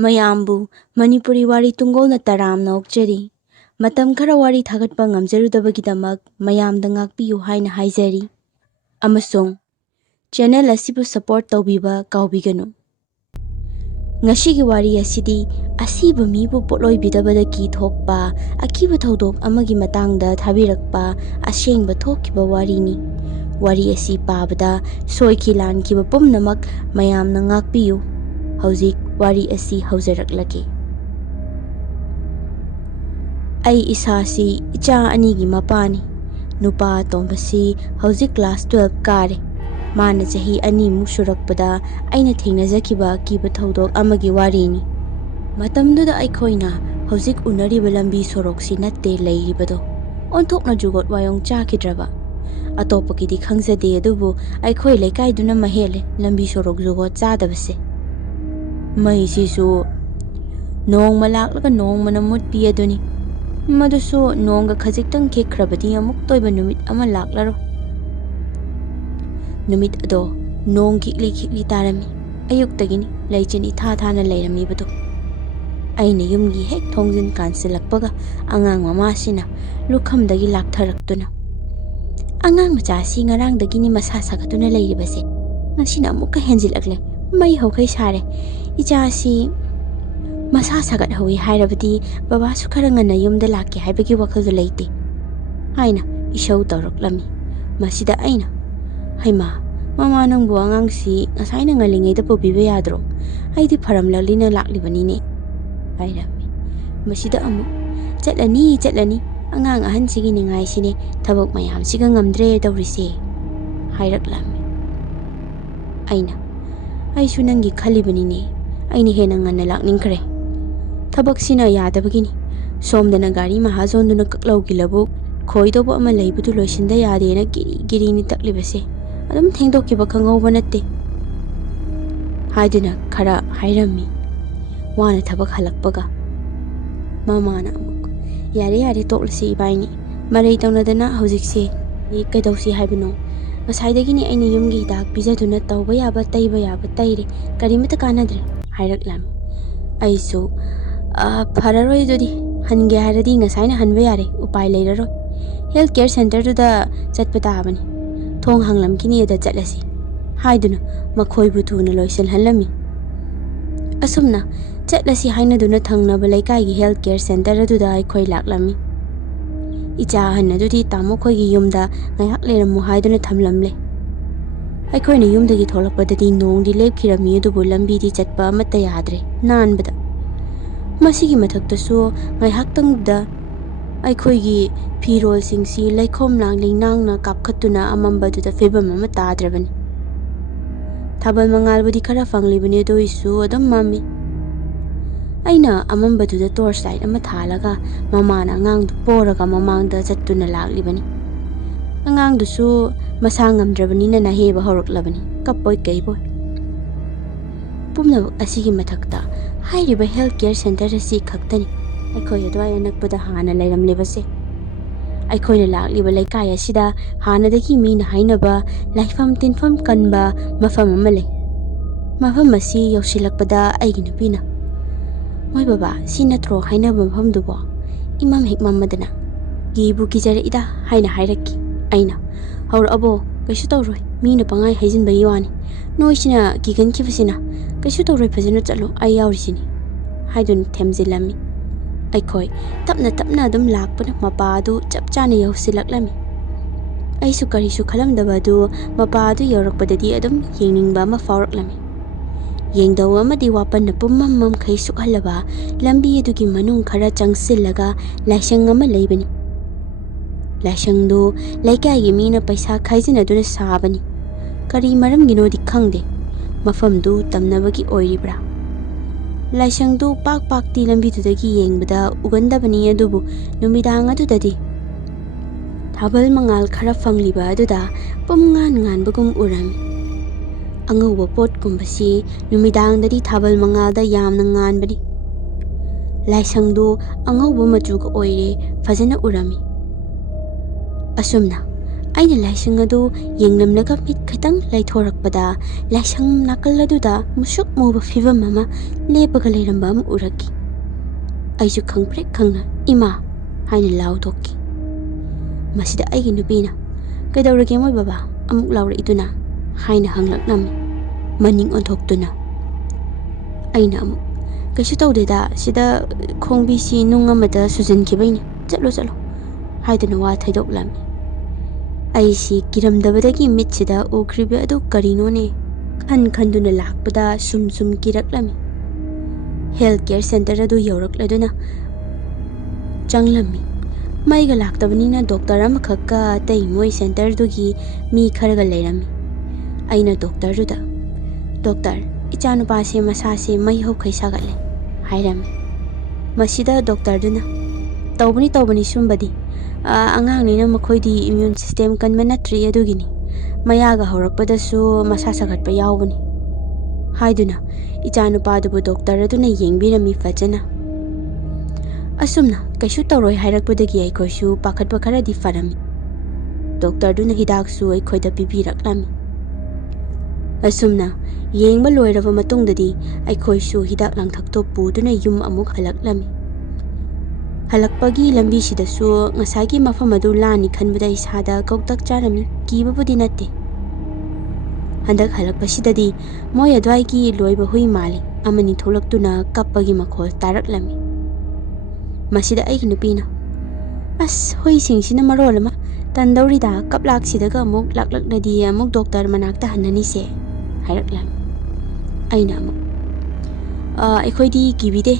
ꯃꯌꯥꯝꯕꯨ ꯃꯅꯤꯄꯨꯔꯤ ꯋꯥꯔꯤ ꯇꯨꯡꯒꯣꯜꯅ ꯇꯔꯥꯝꯅ ꯑꯣꯛꯆꯔꯤ. ꯃꯇꯝ ꯈꯔ ꯋꯥꯔꯤ ꯊꯥꯒꯠꯄ ꯉꯝꯖꯔꯨꯗꯕꯒꯤꯗꯃꯛ ꯃꯌꯥꯝꯗ ꯉꯥꯛꯄꯤꯌꯨ ꯍꯥꯏꯅ ꯍꯥꯏꯖꯔꯤ. ꯑꯃꯁꯨꯡ ꯆꯦꯅꯦꯜ ꯑꯁꯤꯕꯨ ꯁꯄꯣꯔꯠ ꯇꯧꯕꯤꯕ ꯀꯥꯎꯕꯤꯒꯅꯨ. ꯉꯁꯤꯒꯤ ꯋꯥꯔꯤ ꯑꯁꯤꯗꯤ ꯑꯁꯤꯕ ꯃꯤꯕꯨ ꯄꯣꯠꯂꯣꯏꯕꯤꯗꯕꯗ ꯀꯤꯊꯣꯛꯄ ꯑꯀꯤꯕ ꯊꯧꯗꯣꯛ ꯑꯃꯒꯤ ꯃꯇꯥꯡꯗ ꯊꯥꯕꯤꯔꯛꯄ ꯑꯁꯦꯡꯕ ꯊꯣꯛꯈꯤꯕ ꯋꯥꯔꯤꯅꯤ. ꯋꯥꯔꯤ ꯑꯁꯤ ꯄꯥꯕꯗ ꯁꯣꯏꯈꯤ ꯂꯥꯟꯈꯤꯕ ꯄꯨꯝꯅꯃꯛ ꯃꯌꯥꯝꯅ ꯉꯥꯛꯄꯤꯌꯨ. ꯍꯧꯖꯤꯛ ꯋꯥꯔꯤ ꯑꯁꯤ ꯍꯧꯖꯔꯛꯂꯒꯦ. ꯑꯩ ꯏꯁꯥꯁꯤ ꯏꯆꯥ ꯑꯅꯤꯒꯤ ꯃꯄꯥꯅꯤ. ꯅꯨꯄꯥ ꯑꯇꯣꯝꯕꯁꯤ ꯍꯧꯖꯤꯛ ꯀ꯭ꯂꯥꯁ 12 ꯀꯥꯔꯦ. ꯃꯥꯅ ꯆꯍꯤ 2ꯃꯨꯛ ꯁꯨꯔꯛꯄꯗ ꯑꯩꯅ ꯊꯦꯡꯅꯖꯈꯤꯕ ꯑꯀꯤꯕ ꯊꯧꯗꯣꯛ ꯑꯃꯒꯤ ꯋꯥꯔꯤꯅꯤ. ꯃꯇꯝꯗꯨꯗ ꯑꯩꯈꯣꯏꯅ ꯍꯧꯖꯤꯛ ꯎꯅꯔꯤꯕ ꯂꯝꯕꯤ ꯁꯣꯔꯣꯛꯁꯤ ꯅꯠꯇꯦ ꯂꯩꯔꯤꯕꯗꯣ. ꯑꯣꯟꯊꯣꯛꯅ ꯖꯨꯒꯣꯠ ꯋꯥꯌꯣꯡ ꯆꯥꯈꯤꯗ꯭ꯔꯕ. ꯑꯇꯣꯞꯄꯒꯤꯗꯤ ꯈꯪꯖꯗꯦ, ꯑꯗꯨꯕꯨ ꯑꯩꯈꯣꯏ ꯂꯩꯀꯥꯏꯗꯨꯅ ꯃꯍꯦꯜꯂꯦ ꯂꯝꯕꯤ ꯁꯣꯔꯣꯛ ꯖꯨꯒꯣꯠ ꯆꯥꯗꯕꯁꯦ. ꯃꯩꯁꯤꯁꯨ ꯅꯣꯡꯃ ꯂꯥꯛꯂꯒ ꯅꯣꯡꯃꯅ ꯃꯨꯠꯄꯤ ꯑꯗꯨꯅꯤ. ꯃꯗꯨꯁꯨ ꯅꯣꯡꯒ ꯈꯖꯤꯛꯇꯪ ꯈꯤꯛꯈ꯭ꯔꯕꯗꯤ ꯑꯃꯨꯛ ꯇꯣꯏꯕ ꯅꯨꯃꯤꯠ ꯑꯃ ꯂꯥꯛꯂꯔꯣꯏ. ꯅꯨꯃꯤꯠ ꯑꯗꯣ ꯅꯣꯡ ꯈꯤꯛꯂꯤ ꯇꯥꯔꯝꯃꯤ. ꯑꯌꯨꯛꯇꯒꯤꯅꯤ ꯂꯩꯆꯤꯟ ꯏꯊꯥ ꯊꯥꯅ ꯂꯩꯔꯝꯃꯤꯕꯗꯣ. ꯑꯩꯅ ꯌꯨꯝꯒꯤ ꯍꯦꯛ ꯊꯣꯡꯖꯤꯟ ꯀꯥꯟꯁꯤꯜꯂꯛꯄꯒ ꯑꯉꯥꯡ ꯃꯃꯥꯁꯤꯅ ꯂꯨꯈꯝꯗꯒꯤ ꯂꯥꯛꯊꯔꯛꯇꯨꯅ, "ꯑꯉꯥꯡ ꯃꯆꯥꯁꯤ ꯉꯔꯥꯡꯗꯒꯤꯅꯤ ꯃꯁꯥ ꯁꯥꯒꯠꯇꯨꯅ ꯂꯩꯔꯤꯕꯁꯦ. ꯉꯁꯤꯅ ꯑꯃꯨꯛꯀ ꯍꯦꯟꯖꯤꯜꯂꯛꯂꯦ. ꯃꯩ ꯍꯧꯈꯩ ꯁꯥꯔꯦ. ꯏꯆꯥꯁꯤ ꯃꯁꯥ ꯁꯥꯒꯠꯍꯧꯏ ꯍꯥꯏꯔꯕꯗꯤ ꯕꯕꯥꯁꯨ ꯈꯔ ꯉꯟꯅ ꯌꯨꯝꯗ ꯂꯥꯛꯀꯦ ꯍꯥꯏꯕꯒꯤ ꯋꯥꯈꯜꯗꯨ ꯂꯩꯇꯦ" ꯍꯥꯏꯅ ꯏꯁꯧ ꯇꯧꯔꯛꯂꯝꯃꯤ. ꯃꯁꯤꯗ ꯑꯩꯅ, "ꯍꯩꯃꯥ, ꯃꯃꯥ ꯅꯪꯕꯨ ꯑꯉꯥꯡꯁꯤ ꯉꯁꯥꯏꯅ ꯉꯜꯂꯤꯉꯩꯗ ꯄꯨꯕꯤꯕ ꯌꯥꯗ꯭ꯔꯣ? ꯑꯩꯗꯤ ꯐꯔꯝꯂꯛꯂꯤꯅ ꯂꯥꯛꯂꯤꯕꯅꯤꯅꯦ" ꯍꯥꯏꯔꯝꯃꯤ. ꯃꯁꯤꯗ ꯑꯃꯨꯛ, "ꯆꯠꯂꯅꯤ. ꯑꯉꯥꯡ ꯑꯍꯟꯁꯤꯒꯤ ꯅꯤꯡꯉꯥꯏꯁꯤꯅꯦ ꯊꯕꯛ ꯃꯌꯥꯝꯁꯤꯒ ꯉꯝꯗ꯭ꯔꯦ ꯇꯧꯔꯤꯁꯦ" ꯍꯥꯏꯔꯛꯂꯝꯃꯤ. ꯑꯩꯅ, "ꯑꯩꯁꯨ ꯅꯪꯒꯤ ꯈꯜꯂꯤꯕꯅꯤꯅꯦ. ꯑꯩꯅ ꯍꯦꯟꯅ ꯉꯟꯅ ꯂꯥꯛꯅꯤꯡꯈ꯭ꯔꯦ. ꯊꯕꯛꯁꯤꯅ ꯌꯥꯗꯕꯒꯤꯅꯤ. ꯁꯣꯝꯗꯅ ꯒꯥꯔꯤ ꯃꯍꯥꯖꯣꯟꯗꯨꯅ ꯀꯛꯂꯧꯒꯤ ꯂꯧꯕꯨꯛ ꯈꯣꯏꯗꯧꯕ ꯑꯃ ꯂꯩꯕꯗꯨ ꯂꯣꯏꯁꯤꯟꯗ ꯌꯥꯗꯦꯅ ꯒꯤꯔꯤꯅꯤ ꯇꯛꯂꯤꯕꯁꯦ. ꯑꯗꯨꯝ ꯊꯦꯡꯗꯣꯛꯈꯤꯕ ꯈꯪꯍꯧꯕ ꯅꯠꯇꯦ" ꯍꯥꯏꯗꯨꯅ ꯈꯔ ꯍꯥꯏꯔꯝꯃꯤ. ꯋꯥꯅ ꯊꯕꯛ ꯍꯜꯂꯛꯄꯒ ꯃꯃꯥꯅ ꯑꯃꯨꯛ, "ꯌꯥꯔꯦ ꯇꯣꯛꯂꯁꯤ ꯏꯕꯥꯏꯅꯤ. ꯃꯔꯩ ꯇꯧꯅꯗꯅ ꯍꯧꯖꯤꯛꯁꯦ ꯀꯩꯗꯧꯁꯤ ꯍꯥꯏꯕꯅꯣ? ꯉꯁꯥꯏꯗꯒꯤꯅꯤ ꯑꯩꯅ ꯌꯨꯝꯒꯤ ꯍꯤꯗꯥꯛ ꯄꯤꯖꯗꯨꯅ ꯇꯧꯕ ꯌꯥꯕ ꯇꯩꯕ ꯌꯥꯕ ꯇꯩꯔꯦ. ꯀꯔꯤꯃꯠꯇ ꯀꯥꯟꯅꯗ꯭ꯔꯦ" ꯍꯥꯏꯔꯛꯂꯝꯃꯤ. ꯑꯩꯁꯨ, "ꯐꯔꯔꯣꯏ ꯑꯗꯨꯗꯤ. ꯍꯟꯒꯦ ꯍꯥꯏꯔꯗꯤ ꯉꯁꯥꯏꯅ ꯍꯟꯕ ꯌꯥꯔꯦ. ꯎꯄꯥꯏ ꯂꯩꯔꯔꯣꯏ. ꯍꯦꯜꯊ ꯀꯦꯌꯔ ꯁꯦꯟꯇꯔꯗꯨꯗ ꯆꯠꯄ ꯇꯥꯕꯅꯤ. ꯊꯣꯡ ꯍꯥꯡꯂꯝꯈꯤꯅꯤ, ꯑꯗ ꯆꯠꯂꯁꯤ" ꯍꯥꯏꯗꯨꯅ ꯃꯈꯣꯏꯕꯨ ꯊꯨꯅ ꯂꯣꯏꯁꯤꯜꯍꯜꯂꯝꯃꯤ. ꯑꯁꯨꯝꯅ ꯆꯠꯂꯁꯤ ꯍꯥꯏꯅꯗꯨꯅ ꯊꯪꯅꯕ ꯂꯩꯀꯥꯏꯒꯤ ꯍꯦꯜꯊ ꯀꯦꯌꯔ ꯁꯦꯟꯇꯔ ꯑꯗꯨꯗ ꯑꯩꯈꯣꯏ ꯂꯥꯛꯂꯝꯃꯤ. ꯏꯆꯥ ꯑꯍꯟ ꯑꯗꯨꯗꯤ ꯇꯥꯃꯣ ꯈꯣꯏꯒꯤ ꯌꯨꯝꯗ ꯉꯥꯏꯍꯥꯛ ꯂꯩꯔꯝꯃꯨ ꯍꯥꯏꯗꯨꯅ ꯊꯝꯂꯝꯂꯦ. ꯑꯩꯈꯣꯏꯅ ꯌꯨꯝꯗꯒꯤ ꯊꯣꯛꯂꯛꯄꯗꯗꯤ ꯅꯣꯡꯗꯤ ꯂꯦꯞꯈꯤꯔꯝꯃꯤ, ꯑꯗꯨꯕꯨ ꯂꯝꯕꯤꯗꯤ ꯆꯠꯄ ꯑꯃꯠꯇ ꯌꯥꯗ꯭ꯔꯦ ꯅꯥꯟꯕꯗ. ꯃꯁꯤꯒꯤ ꯃꯊꯛꯇꯁꯨ ꯉꯥꯏꯍꯥꯛꯇꯪꯗ ꯑꯩꯈꯣꯏꯒꯤ ꯐꯤꯔꯣꯜꯁꯤꯡꯁꯤ ꯂꯩꯈꯣꯝ ꯂꯥꯡꯅ ꯀꯥꯞꯈꯠꯇꯨꯅ ꯑꯃꯝꯕꯗꯨꯗ ꯐꯤꯕꯝ ꯑꯃ ꯇꯥꯗ꯭ꯔꯕꯅꯤ. ꯊꯥꯕꯜ ꯃꯉꯥꯜꯕꯨꯗꯤ ꯈꯔ ꯐꯪꯂꯤꯕꯅꯤ, ꯑꯗꯨꯏꯁꯨ ꯑꯗꯨꯝ ꯃꯝꯃꯤ. ꯑꯩꯅ ꯑꯃꯝꯕꯗꯨꯗ ꯇꯣꯔꯆ ꯂꯥꯏꯠ ꯑꯃ ꯊꯥꯜꯂꯒ ꯃꯃꯥꯅ ꯑꯉꯥꯡꯗꯨ ꯄꯣꯔꯒ ꯃꯃꯥꯡꯗ ꯆꯠꯇꯨꯅ ꯂꯥꯛꯂꯤꯕꯅꯤ. ꯑꯉꯥꯡꯗꯨꯁꯨ ꯃꯁꯥ ꯉꯝꯗ꯭ꯔꯕꯅꯤꯅ ꯅꯥꯍꯦꯕ ꯍꯧꯔꯛꯂꯕꯅꯤ, ꯀꯞꯄꯣꯏ ꯀꯩꯕꯣꯏ. ꯄꯨꯝꯅꯃꯛ ꯑꯁꯤꯒꯤ ꯃꯊꯛꯇ ꯍꯥꯏꯔꯤꯕ ꯍꯦꯜꯊ ꯀꯦꯌꯔ ꯁꯦꯟꯇꯔ ꯑꯁꯤ ꯈꯛꯇꯅꯤ ꯑꯩꯈꯣꯏ ꯑꯗꯨꯋꯥꯏ ꯑꯅꯛꯄꯗ ꯍꯥꯟꯅ ꯂꯩꯔꯝꯂꯤꯕꯁꯦ. ꯑꯩꯈꯣꯏꯅ ꯂꯥꯛꯂꯤꯕ ꯂꯩꯀꯥꯏ ꯑꯁꯤꯗ ꯍꯥꯟꯅꯗꯒꯤ ꯃꯤꯅ ꯍꯥꯏꯅꯕ ꯂꯥꯏꯐꯝ ꯇꯤꯟꯐꯝ ꯀꯟꯕ ꯃꯐꯝ ꯑꯃ ꯂꯩ. ꯃꯐꯝ ꯑꯁꯤ ꯌꯧꯁꯤꯜꯂꯛꯄꯗ ꯑꯩꯒꯤ ꯅꯨꯄꯤꯅ, "ꯃꯣꯏ ꯕꯕꯥ, ꯁꯤ ꯅꯠꯇ꯭ꯔꯣ ꯍꯥꯏꯅꯕ ꯃꯐꯝꯗꯨꯕꯣ? ꯏꯃꯝ ꯍꯦꯛ ꯃꯝꯃꯗꯅ ꯀꯤꯕꯨ ꯀꯤꯖꯔꯛꯏꯗ" ꯍꯥꯏꯅ ꯍꯥꯏꯔꯛꯈꯤ. ꯑꯩꯅ, "ꯍꯧꯔꯛꯑꯕꯣ? ꯀꯩꯁꯨ ꯇꯧꯔꯣꯏ. ꯃꯤꯅ ꯄꯪꯍꯥꯏ ꯍꯩꯖꯤꯟꯕꯒꯤ ꯋꯥꯅꯤ. ꯅꯣꯏꯁꯤꯅ ꯀꯤꯒꯟꯈꯤꯕꯁꯤꯅ. ꯀꯩꯁꯨ ꯇꯧꯔꯣꯏ, ꯐꯖꯅ ꯆꯠꯂꯣ, ꯑꯩ ꯌꯥꯎꯔꯤꯁꯤꯅꯤ" ꯍꯥꯏꯗꯨꯅ ꯊꯦꯝꯖꯤꯜꯂꯝꯃꯤ. ꯑꯩꯈꯣꯏ ꯇꯞꯅ ꯑꯗꯨꯝ ꯂꯥꯛꯄꯅ ꯃꯄꯥ ꯑꯗꯨ ꯆꯞ ꯆꯥꯅ ꯌꯧꯁꯤꯜꯂꯛꯂꯝꯃꯤ. ꯑꯩꯁꯨ ꯀꯔꯤꯁꯨ ꯈꯜꯂꯝꯗꯕ ꯑꯗꯨ ꯃꯄꯥ ꯑꯗꯨ ꯌꯧꯔꯛꯄꯗꯗꯤ ꯑꯗꯨም ꯌꯦꯡꯅꯤꯡꯕ ꯑꯃ ꯐꯥꯎꯔꯛꯂꯝꯃꯤ. ꯌꯦꯡꯗꯧ ꯑꯃꯗꯤ ꯋꯥꯄꯟꯅ ꯄꯨꯝꯃꯝ ꯃꯝꯈꯩ ꯁꯨꯛꯍꯜꯂꯕ ꯂꯝꯕꯤ ꯑꯗꯨꯒꯤ ꯃꯅꯨꯡ ꯈꯔ ꯆꯪꯁꯤꯜꯂꯒ ꯂꯥꯏꯁꯪ ꯑꯃ ꯂꯩꯕꯅꯤ. ꯂꯥꯏꯁꯪꯗꯨ ꯂꯩꯀꯥꯏꯒꯤ ꯃꯤꯅ ꯄꯩꯁꯥ ꯈꯥꯏꯖꯤꯟꯅꯗꯨꯅ ꯁꯥꯕꯅꯤ. ꯀꯔꯤ ꯃꯔꯝꯒꯤꯅꯣꯗꯤ ꯈꯪꯗꯦ. ꯃꯐꯝꯗꯨ ꯇꯝꯅꯕꯒꯤ ꯑꯣꯏꯔꯤꯕ꯭ꯔꯥ? ꯂꯥꯏꯁꯪꯗꯨ ꯄꯥꯛꯇꯤ ꯂꯝꯕꯤꯗꯨꯗꯒꯤ ꯌꯦꯡꯕꯗ ꯎꯒꯟꯗꯕꯅꯤ, ꯑꯗꯨꯕꯨ ꯅꯨꯃꯤꯗꯥꯡ ꯑꯗꯨꯗꯗꯤ ꯊꯥꯕꯜ ꯃꯉꯥꯜ ꯈꯔ ꯐꯪꯂꯤꯕ ꯑꯗꯨꯗ ꯄꯨꯝꯉꯥꯟ ꯉꯥꯟꯕꯒꯨꯝ ꯎꯔꯝꯃꯤ. ꯑꯉꯧꯕ ꯄꯣꯠꯀꯨꯝꯕꯁꯤ ꯅꯨꯃꯤꯗꯥꯡꯗꯗꯤ ꯊꯥꯕꯜ ꯃꯉꯥꯜꯗ ꯌꯥꯝꯅ ꯉꯥꯟꯕꯅꯤ. ꯂꯥꯏꯁꯪꯗꯨ ꯑꯉꯧꯕ ꯃꯆꯨꯒ ꯑꯣꯏꯔꯦ, ꯐꯖꯅ ꯎꯔꯝꯃꯤ. ꯑꯁꯨꯝꯅ ꯑꯩꯅ ꯂꯥꯏꯁꯪ ꯑꯗꯨ ꯌꯦꯡꯂꯝꯂꯒ ꯃꯤꯠ ꯈꯤꯇꯪ ꯂꯩꯊꯣꯔꯛꯄꯗ ꯂꯥꯏꯁꯪ ꯅꯥꯀꯜ ꯑꯗꯨꯗ ꯃꯨꯁꯨꯛ ꯃꯨꯕ ꯐꯤꯕꯝ ꯑꯃ ꯂꯦꯞꯄꯒ ꯂꯩꯔꯝꯕ ꯑꯃ ꯎꯔꯛꯈꯤ꯫ ꯑꯩꯁꯨ ꯈꯪꯄ꯭ꯔꯦꯛ ꯈꯪꯅ ꯏꯃꯥ ꯍꯥꯏꯅ ꯂꯥꯎꯊꯣꯛꯈꯤ꯫ ꯃꯁꯤꯗ ꯑꯩꯒꯤ ꯅꯨꯄꯤꯅ "ꯀꯩꯗꯧꯔꯒꯦ ꯃꯣꯏ ꯕꯕꯥ ꯑꯃꯨꯛ ꯂꯥꯎꯔꯛꯏꯗꯨꯅ?" ꯍꯥꯏꯅ ꯍꯪꯂꯛꯂꯝꯃꯤ ꯃꯅꯤꯡ ꯑꯣꯟꯊꯣꯛꯇꯨꯅ꯫ ꯑꯩꯅ ꯑꯃꯨꯛ "ꯀꯩꯁꯨ ꯇꯧꯗꯦꯗ, ꯁꯤꯗ ꯈꯣꯡꯕꯤꯁꯤ ꯅꯨꯡ ꯑꯃꯗ ꯁꯨꯖꯤꯟꯈꯤꯕꯩꯅꯤ, ꯆꯠꯂꯣ ꯆꯠꯂꯣ" ꯍꯥꯏꯗꯨꯅ ꯋꯥ ꯊꯩꯗꯣꯛꯂꯝꯃꯤ꯫ ꯑꯩꯁꯤ ꯀꯤꯔꯝꯗꯕꯗꯒꯤ ꯃꯤꯠꯁꯤꯗ ꯎꯈ꯭ꯔꯤꯕ ꯑꯗꯨ ꯀꯔꯤꯅꯣꯅꯦ ꯈꯟꯗꯨꯅ ꯂꯥꯛꯄꯗ ꯁꯨꯝ ꯀꯤꯔꯛꯂꯝꯃꯤ꯫ ꯍꯦꯜꯊ ꯀꯦꯌꯔ ꯁꯦꯟꯇꯔ ꯑꯗꯨ ꯌꯧꯔꯛꯂꯗꯨꯅ ꯆꯪꯂꯝꯃꯤ꯫ ꯃꯩꯒ ꯂꯥꯛꯇꯕꯅꯤꯅ ꯗꯣꯛꯇꯔ ꯑꯃꯈꯛꯀ ꯑꯇꯩ ꯃꯣꯏ ꯁꯦꯟꯇꯔꯗꯨꯒꯤ ꯃꯤ ꯈꯔꯒ ꯂꯩꯔꯝꯃꯤ꯫ ꯑꯩꯅ ꯗꯣꯛꯇꯔꯗꯨꯗ "ꯗꯣꯛꯇꯔ, ꯏꯆꯥꯅꯨꯄꯥꯁꯦ ꯃꯁꯥꯁꯦ ꯃꯩ ꯍꯧꯈꯩ ꯁꯥꯒꯠꯂꯦ" ꯍꯥꯏꯔꯝꯃꯤ꯫ ꯃꯁꯤꯗ ꯗꯣꯛꯇꯔꯗꯨꯅ ꯇꯧꯕꯅꯤ ꯁꯨꯝꯕꯗꯤ, ꯑꯉꯥꯡꯅꯤꯅ ꯃꯈꯣꯏꯗꯤ ꯏꯝꯃ꯭ꯌꯨꯟ ꯁꯤꯁꯇꯦꯝ ꯀꯟꯕ ꯅꯠꯇ꯭ꯔꯤ, ꯑꯗꯨꯒꯤꯅꯤ, ꯃꯌꯥꯒ ꯍꯧꯔꯛꯄꯗꯁꯨ ꯃꯁꯥ ꯁꯥꯒꯠꯄ ꯌꯥꯎꯕꯅꯤ" ꯍꯥꯏꯗꯨꯅ ꯏꯆꯥꯅꯨꯄꯥꯗꯨꯕꯨ ꯗꯣꯛꯇꯔ ꯑꯗꯨꯅ ꯌꯦꯡꯕꯤꯔꯝꯃꯤ ꯐꯖꯅ꯫ ꯑꯁꯨꯝꯅ ꯀꯩꯁꯨ ꯇꯧꯔꯣꯏ ꯍꯥꯏꯔꯛꯄꯗꯒꯤ ꯑꯩꯈꯣꯏꯁꯨ ꯄꯥꯈꯠꯄ ꯈꯔꯗꯤ ꯐꯔꯝꯃꯤ꯫ ꯗꯣꯛꯇꯔꯗꯨꯅ ꯍꯤꯗꯥꯛꯁꯨ ꯑꯩꯈꯣꯏꯗ ꯄꯤꯕꯤꯔꯛꯂꯝꯃꯤ꯫ ꯑꯁꯨꯝꯅ ꯌꯦꯡꯕ ꯂꯣꯏꯔꯕ ꯃꯇꯨꯡꯗꯗꯤ ꯑꯩꯈꯣꯏꯁꯨ ꯍꯤꯗꯥꯛ ꯂꯥꯡꯊꯛꯇꯣ ꯄꯨꯗꯨꯅ ꯌꯨꯝ ꯑꯃꯨꯛ ꯍꯜꯂꯛꯂꯝꯃꯤ꯫ ꯍꯜꯂꯛꯄꯒꯤ ꯂꯝꯕꯤꯁꯤꯗꯁꯨ ꯉꯁꯥꯏꯒꯤ ꯃꯐꯝ ꯑꯗꯨ ꯂꯥꯟꯅꯤ ꯈꯟꯕꯗ ꯏꯁꯥꯗ ꯀꯧꯇꯛ ꯆꯥꯔꯝꯃꯤ, ꯀꯤꯕꯕꯨꯗꯤ ꯅꯠꯇꯦ꯫ ꯍꯟꯗꯛ ꯍꯜꯂꯛꯄꯁꯤꯗꯗꯤ ꯃꯣꯏ ꯑꯗ꯭ꯋꯥꯏꯒꯤ ꯂꯣꯏꯕ ꯍꯨꯏ ꯃꯥꯜꯂꯤ ꯑꯃꯅꯤ ꯊꯣꯛꯂꯛꯇꯨꯅ ꯀꯞꯄꯒꯤ ꯃꯈꯣꯜ ꯇꯥꯔꯛꯂꯝꯃꯤ꯫ ꯃꯁꯤꯗ ꯑꯩꯒꯤ ꯅꯨꯄꯤꯅ "ꯑꯁ, ꯍꯨꯏꯁꯤꯡꯁꯤꯅ ꯃꯔꯣꯜ ꯑꯃ ꯇꯟꯗꯧꯔꯤꯗ, ꯀꯞꯂꯥꯛꯁꯤꯗꯒ ꯑꯃꯨꯛ ꯂꯥꯛꯂꯛꯂꯗꯤ ꯑꯃꯨꯛ ꯗꯣꯛꯇꯔ ꯃꯅꯥꯛꯇ ꯍꯟꯅꯅꯤꯁꯦ" ꯍꯥꯏꯔꯛꯂꯝꯃꯤ꯫ ꯑꯩꯅ ꯑꯃꯨꯛ "ꯑꯩꯈꯣꯏꯗꯤ ꯀꯤꯕꯤꯗꯦ,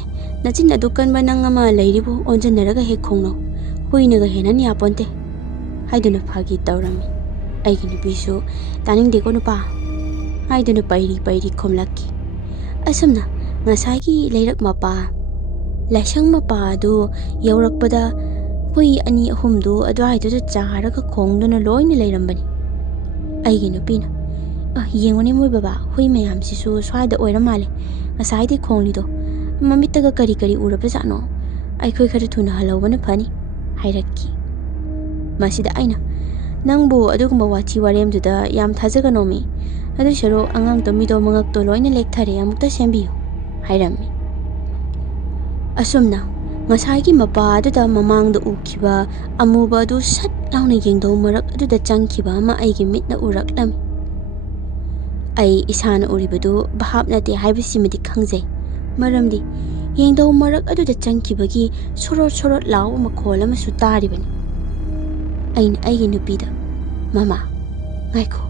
ꯅꯆꯤꯟ ꯑꯗꯨꯛ ꯀꯟꯕ ꯅꯪ ꯑꯃ ꯂꯩꯔꯤꯕꯨ ꯑꯣꯟꯖꯟꯅꯔꯒ ꯍꯦꯛ ꯈꯣꯡꯅꯧ, ꯍꯨꯏꯅꯒ ꯍꯦꯟꯍꯟ ꯌꯥꯄꯣꯟꯇꯦ" ꯍꯥꯏꯗꯨꯅ ꯐꯥꯒꯤ ꯇꯧꯔꯝꯃꯤ꯫ ꯑꯩꯒꯤ ꯅꯨꯄꯤꯁꯨ "ꯇꯥꯅꯤꯡꯗꯦꯀꯣ ꯅꯨꯄꯥ" ꯍꯥꯏꯗꯨꯅ ꯄꯩꯔꯤ ꯄꯩꯔꯤ ꯈꯨꯝꯂꯛꯈꯤ꯫ ꯑꯁꯨꯝꯅ ꯉꯁꯥꯏꯒꯤ ꯂꯩꯔꯛ ꯃꯄꯥ, ꯂꯥꯏꯁꯪ ꯃꯄꯥ ꯑꯗꯨ ꯌꯧꯔꯛꯄꯗ ꯍꯨꯏ ꯑꯅꯤ ꯑꯍꯨꯝꯗꯨ ꯑꯗ꯭ꯋꯥꯏꯗꯨꯗ ꯆꯥꯔꯒ ꯈꯣꯡꯗꯨꯅ ꯂꯣꯏꯅ ꯂꯩꯔꯝꯕꯅꯤ꯫ ꯑꯩꯒꯤ ꯅꯨꯄꯤꯅ "ꯌꯦꯡꯉꯨꯅꯦ ꯃꯣꯏ ꯕꯕꯥ, ꯍꯨꯏ ꯃꯌꯥꯝꯁꯤꯁꯨ ꯁ꯭ꯋꯥꯏꯗ ꯑꯣꯏꯔ ꯃꯥꯜꯂꯦ ꯉꯁꯥꯏꯗꯩ ꯈꯣꯡꯂꯤꯗꯣ, ꯃꯃꯤꯠꯇꯒ ꯀꯔꯤ ꯎꯔꯕꯖꯥꯠꯅꯣ, ꯑꯩꯈꯣꯏ ꯈꯔ ꯊꯨꯅ ꯍꯜꯍꯧꯕꯅ ꯐꯅꯤ" ꯍꯥꯏꯔꯛꯈꯤ꯫ ꯃꯁꯤꯗ ꯑꯩꯅ "ꯅꯪꯕꯨ ꯑꯗꯨꯒꯨꯝꯕ ꯋꯥꯊꯤ ꯋꯥꯔꯦꯝꯗꯨꯗ ꯌꯥꯝ ꯊꯥꯖꯒꯅꯣꯃꯤ, ꯑꯗꯨꯏ ꯁꯔꯨꯛ ꯑꯉꯥꯡ ꯇꯨꯝꯃꯤꯗꯣ ꯃꯉꯛꯇꯣ ꯂꯣꯏꯅ ꯂꯦꯛꯊꯔꯦ, ꯑꯃꯨꯛꯇ ꯁꯦꯝꯕꯤꯌꯨ" ꯍꯥꯏꯔꯝꯃꯤ꯫ ꯑꯁꯨꯝꯅ ꯉꯁꯥꯏꯒꯤ ꯃꯄꯥ ꯑꯗꯨꯗ ꯃꯃꯥꯡꯗ ꯎꯈꯤꯕ ꯑꯃꯨꯕ ꯑꯗꯨ ꯁꯠ ꯂꯥꯎꯅ ꯌꯦꯡꯗꯧ ꯃꯔꯛ ꯑꯗꯨꯗ ꯆꯪꯈꯤꯕ ꯑꯃ ꯑꯩꯒꯤ ꯃꯤꯠꯅ ꯎꯔꯛꯂꯝꯃꯤ꯫ ꯑꯩ ꯏꯁꯥꯅ ꯎꯔꯤꯕꯗꯨ ꯚꯥꯞ ꯅꯠꯇꯦ ꯍꯥꯏꯕꯁꯤꯃꯗꯤ ꯈꯪꯖꯩ, ꯃꯔꯝꯗꯤ ꯌꯦꯡꯗꯧ ꯃꯔꯛ ꯑꯗꯨꯗ ꯆꯪꯈꯤꯕꯒꯤ ꯁꯣꯔꯣꯠ ꯂꯥꯎꯕ ꯃꯈꯣꯜ ꯑꯃꯁꯨ ꯇꯥꯔꯤꯕꯅꯤ꯫ ꯑꯩꯅ ꯑꯩꯒꯤ ꯅꯨꯄꯤꯗ "ꯃꯃꯥ, ꯉꯥꯏꯈꯣ,